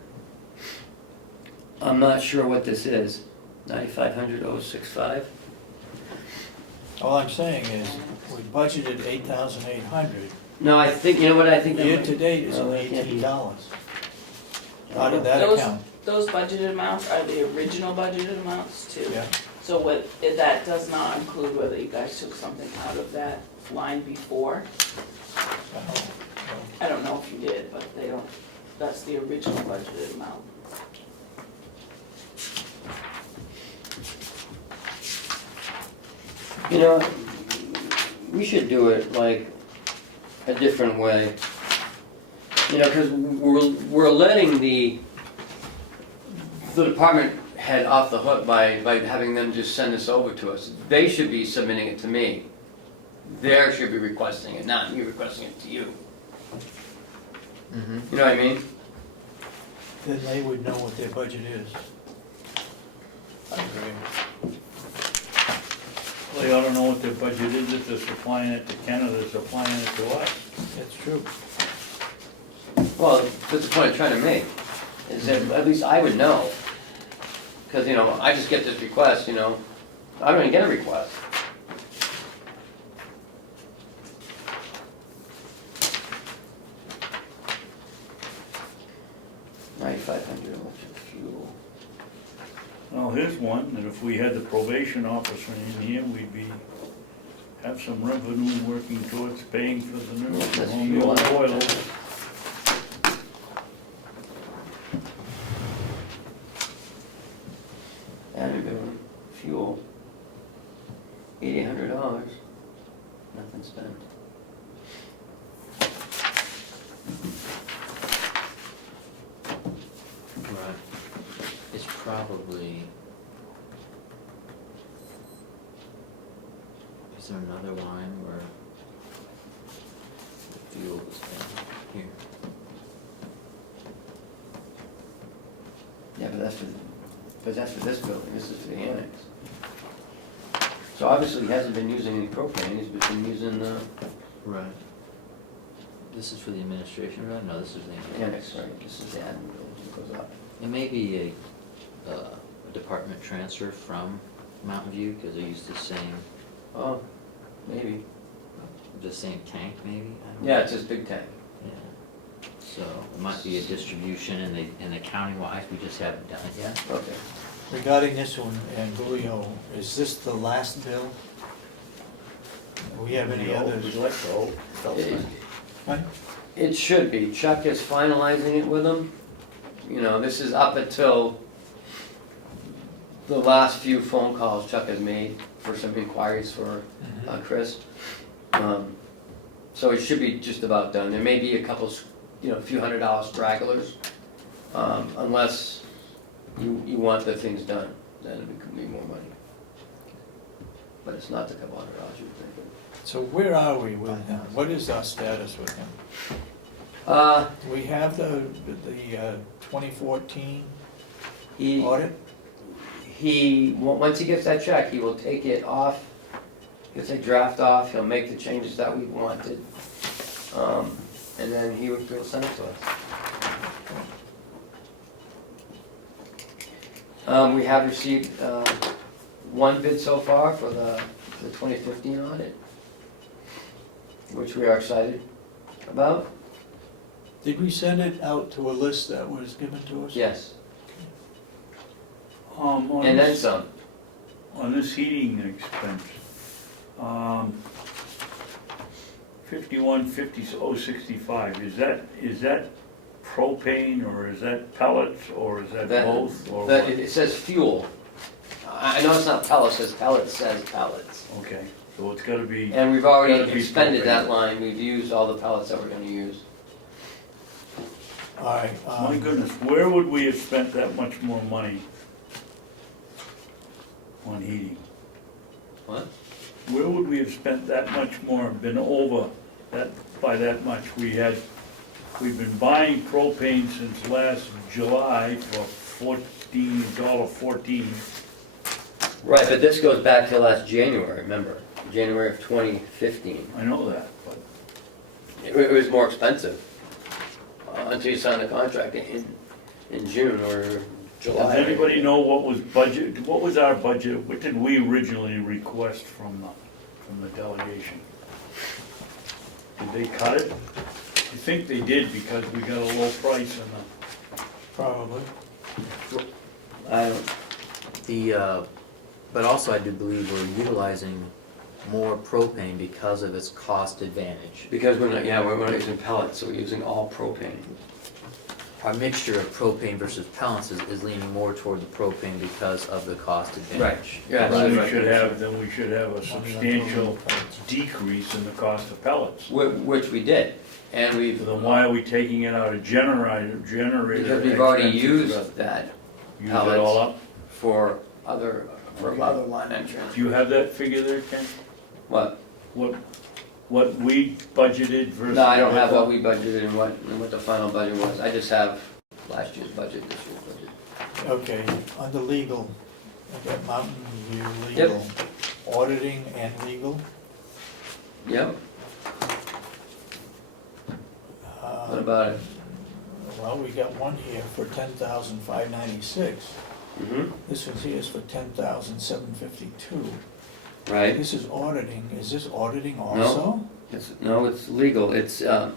I'm not sure what this is. 9,500,065? All I'm saying is, we budgeted $8,800. No, I think, you know what I think? that Year might- to date is Oh, only that can't be. $18. Out of that Those- account, Those budgeted amounts are the original budgeted amounts too. yeah. So that does not include whether you guys took something out of that line before. I don't know if you did, but they don't, that's the original budgeted amount. You know, we should do it like a different way. You know, because we're letting the department head off the hook by having them just send this over to us. They should be submitting it to me. They should be requesting it, not me requesting it to you. Mm-hmm. You know what I mean? Then they would know what their budget is. I agree. They ought to know what their budget is if they're supplying it to Ken or they're supplying it to us. That's true. Well, that's the point I'm trying to make, is that at least I would know. Because, you know, I just get this request, you know, I don't even get a request. $9,500 electric fuel. Oh, here's one, and if we had the probation officer in here, we'd have some revenue working towards paying for the new That's home fuel. boiler. Added bill, fuel, $8,800, nothing spent. Right. It's probably. Is there another line where the fuel was spent here? Yeah, but that's for this building, this is for the annex. So obviously he hasn't been using any propane, he's been using the Right. This is for the administration, right? No, this is the annex, right, this is the admin building, it goes up. It may be a department transfer from Mountain View, because they use the same, Oh, maybe. tank, maybe? I don't Yeah, know. it's this big tank. Yeah. So it might be a distribution, and accounting wise, we just haven't done it yet. Okay. Regarding this one, Angulo, is this the last bill? Do we have any others? We'd like to hope. What? It should be, Chuck is finalizing it with them. You know, this is up until the last few phone calls Chuck has made for some inquiries for Chris. So it should be just about done. There may be a couple, a few $100 stragglers, unless you want the things done, then it could be more money. But it's not the couple $100 you would think. So where are we with him? What is our status with him? Do we have the 2014 He, audit? once he gets that check, he will take it off, gets a draft off, he'll make the changes that we wanted, and then he'll send it to us. We have received one bid so far for the 2015 audit, which we are excited about. Did we send it out to a list that was given to us? Yes, On and then this- some. On this heating expense, 5150,065, is that propane, or is that pellets, or is that both, or what? It says fuel. I know it's not pellets, it says pellets, says pellets. Okay, so it's gotta be, And we've already Gotta be expended propane. that line, we've used all the pellets that we're gonna use. All right. my goodness, where would we have spent that much more money on heating? What? Where would we have spent that much more, been over that, by that much? We've been buying propane since last July for $14. Right, but this goes back to last January, remember? January of 2015. I know that, but It was more expensive until you signed the contract in June or July. does anybody know what was our budget, what did we originally request from the delegation? Did they cut it? I think they did, because we got a low price in Probably. I don't, But also I do believe we're utilizing more propane because of its cost advantage. because we're not using pellets, so we're using all propane. Our mixture of propane versus pellets is leaning more toward the propane because of the cost advantage. Yeah, then right. we should have a substantial decrease in the cost of pellets. Which we did, and we've, Then why are we taking it out of generator? because we've already expenses? used that Use it all up? for other line entrants. Do you have that figure there, Ken? What? What we budgeted versus? No, I don't have what we budgeted and what the final budget was. I just have last year's budget, this year's budget. Okay, under legal, I got Mountain View Yep. legal, auditing and legal. Yep, what about it? Well, we got one here for $10,596. Mm-hmm. This one here is for $10,752. Right, This is auditing, is this auditing also? it's legal, it's a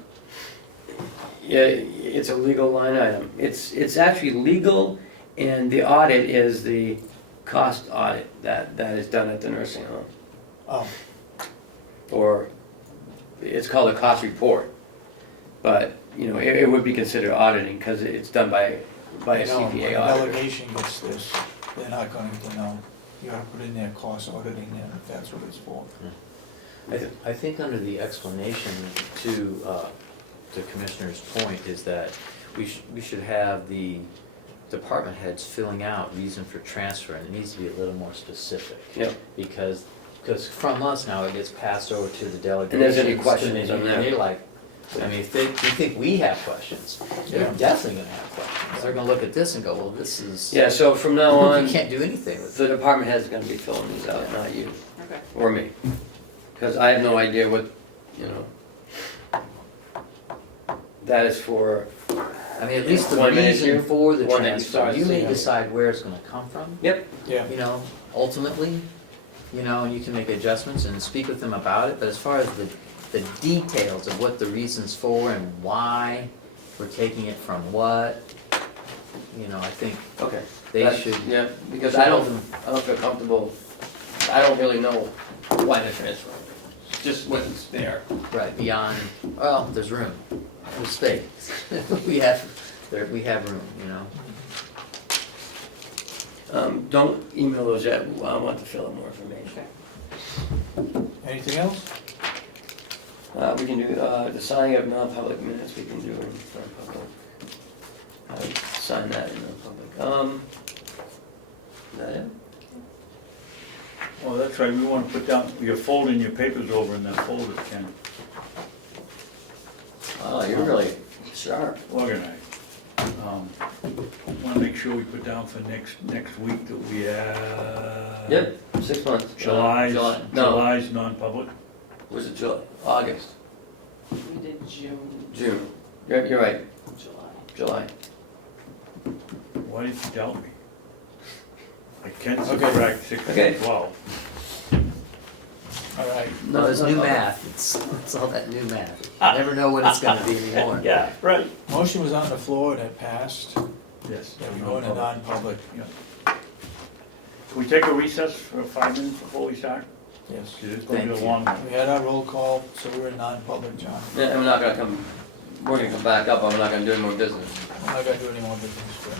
legal line item. It's actually legal, and the audit is the cost audit that is done at the nursing home. Oh, Or, it's called a cost report. But, you know, it would be considered auditing, because it's done by a you know, when the CPA auditor. delegation gets this, they're not going to know. You gotta put in there cost auditing there, if that's what it's for. I think under the explanation to Commissioner's point is that we should have the department heads filling out reason for transfer, and it needs to be a little more specific. Yep. Because from us now, it gets passed over to the delegation. And there's any questions on And that? they're like, I mean, if you think we have questions, they're Yeah. definitely gonna have questions. They're gonna look at this and go, well, this is, Yeah, so from now on, you can't do anything with it. the department head's gonna be filling these out, not you, Okay. or me. Because I have no idea what, you know. That is for, I mean, at least the One minute here, reason for the one that you transfer, start you may seeing. decide where it's gonna come from. yep, Yeah. You know, ultimately, you know, and you can make adjustments and speak with them about it, but as far as the details of what the reasons for and why we're taking it from what, you know, I think okay. they That's- should. Yeah, because I don't feel comfortable, I don't really know why they're transferring. Just what's there. Right, beyond, well, there's room, there's space, we have room, you know. Don't email those yet, I want to fill out more information. Anything else? We can do, the signing of non-public minutes, we can do in non-public. Sign that in non-public. Is that it? Oh, that's right, we wanna put down, you're folding your papers over in that folder, Ken, Oh, you're really sharp. organized. Wanna make sure we put down for next week that we have. Yep, 6 months. July's, No, July's non-public. was it July? August, We did June, June. You're right, July. July. Why did you tell me? I can Okay. subtract 6 Okay. and 12. All right, No, it's new okay. math, it's all that new math, you never know what it's gonna be anymore. Yeah, right. motion was on the floor and it passed. Yes. Yeah, we go into non-public, Can we take a recess for 5 minutes before we start? yes. It's gonna be Thank a you. long one. We had our roll call, so we're in non-public, John. Yeah, and we're gonna come back up, I'm not gonna do any more business. We're not gonna do any more business, but